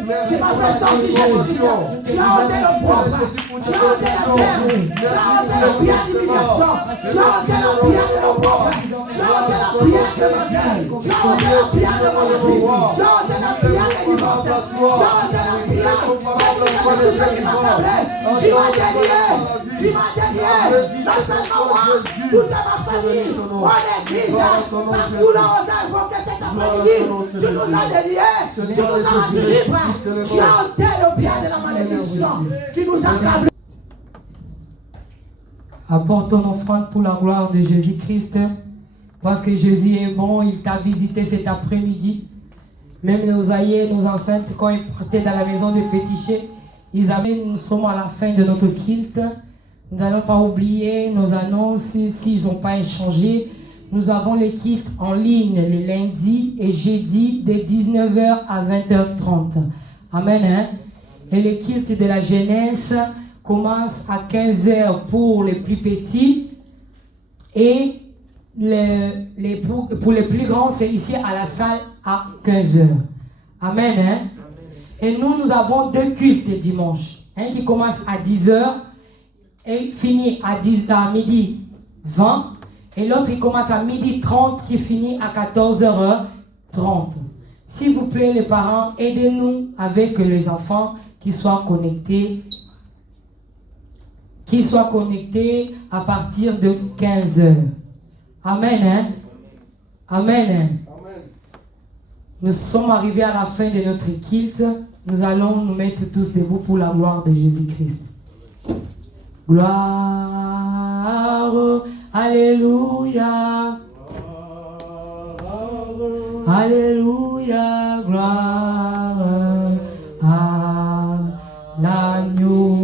Merci pour la transformation. Tu as ôté le froid. Tu as ôté la terre. Tu as ôté la pierre d'humiliation. Tu as ôté la pierre de nos pauvres. Tu as ôté la pierre de ma vie. Tu as ôté la pierre de mon vie. Tu as ôté la pierre de divorce. Tu as ôté la pierre de tout ce qui m'accablait. Tu m'as délié. Tu m'as délié. Non seulement moi, toute ma famille, mon église, partout là on t'a invoqué cet après-midi. Tu nous as déliés. Tu nous as rendus libres. Tu as ôté le pierre de la malédiction qui nous accable. Apporte ton offrande pour la gloire de Jésus-Christ. Parce que Jésus est bon, il t'a visité cet après-midi. Même nos aïeux, nos ancêtres, quand ils partaient dans la maison de fétichés, nous sommes à la fin de notre culte. Nous n'allons pas oublier nos annonces s'ils n'ont pas échangé. Nous avons les cultes en ligne le lundi et jeudi de 19h à 20h30. Amen. Hein? Et les cultes de la jeunesse commencent à 15h pour les plus petits. Et pour les plus grands, c'est ici à la salle à 15h. Amen. Hein? Et nous avons deux cultes dimanche. Un qui commence à 10h et finit à midi 20. Et l'autre, il commence à midi 30 qui finit à 14h30. S'il vous plaît, les parents, aidez-nous avec les enfants qui soient connectés à partir de 15h. Amen. Hein? Amen. Nous sommes arrivés à la fin de notre culte. Nous allons nous mettre tous debout pour la gloire de Jésus-Christ. Gloire, alléluia. Alléluia, gloire à l'agneau.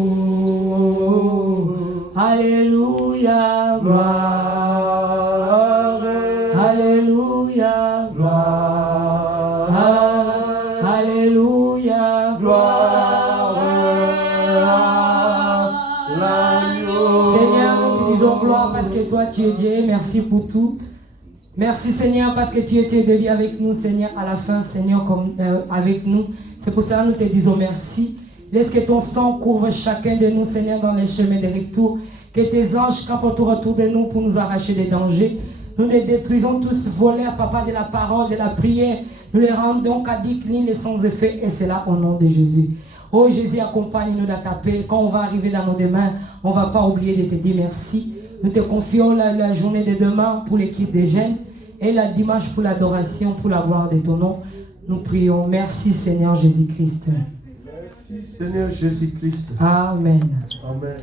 Alléluia, gloire. Alléluia, gloire. Alléluia, gloire à l'agneau. Seigneur, nous te disons gloire parce que toi tu es Dieu. Merci pour tout. Merci Seigneur parce que tu es de vie avec nous, Seigneur, à la fin, Seigneur, avec nous. C'est pour cela que nous te disons merci. Laisse que ton sang couvre chacun de nous, Seigneur, dans les chemins de retour. Que tes anges campent autour de nous pour nous arracher des dangers. Nous les détruisons tous, voleurs, papa, de la parole, de la prière. Nous les rendons cadiques, ni les sans effet, et c'est là au nom de Jésus. Oh Jésus, accompagne-nous dans ta paix. Quand on va arriver dans nos demain, on ne va pas oublier de te dire merci. Nous te confions la journée de demain pour l'équipe des jeunes et la dimanche pour l'adoration, pour la gloire de ton nom. Nous prions. Merci Seigneur Jésus-Christ. Merci Seigneur Jésus-Christ. Amen. Amen.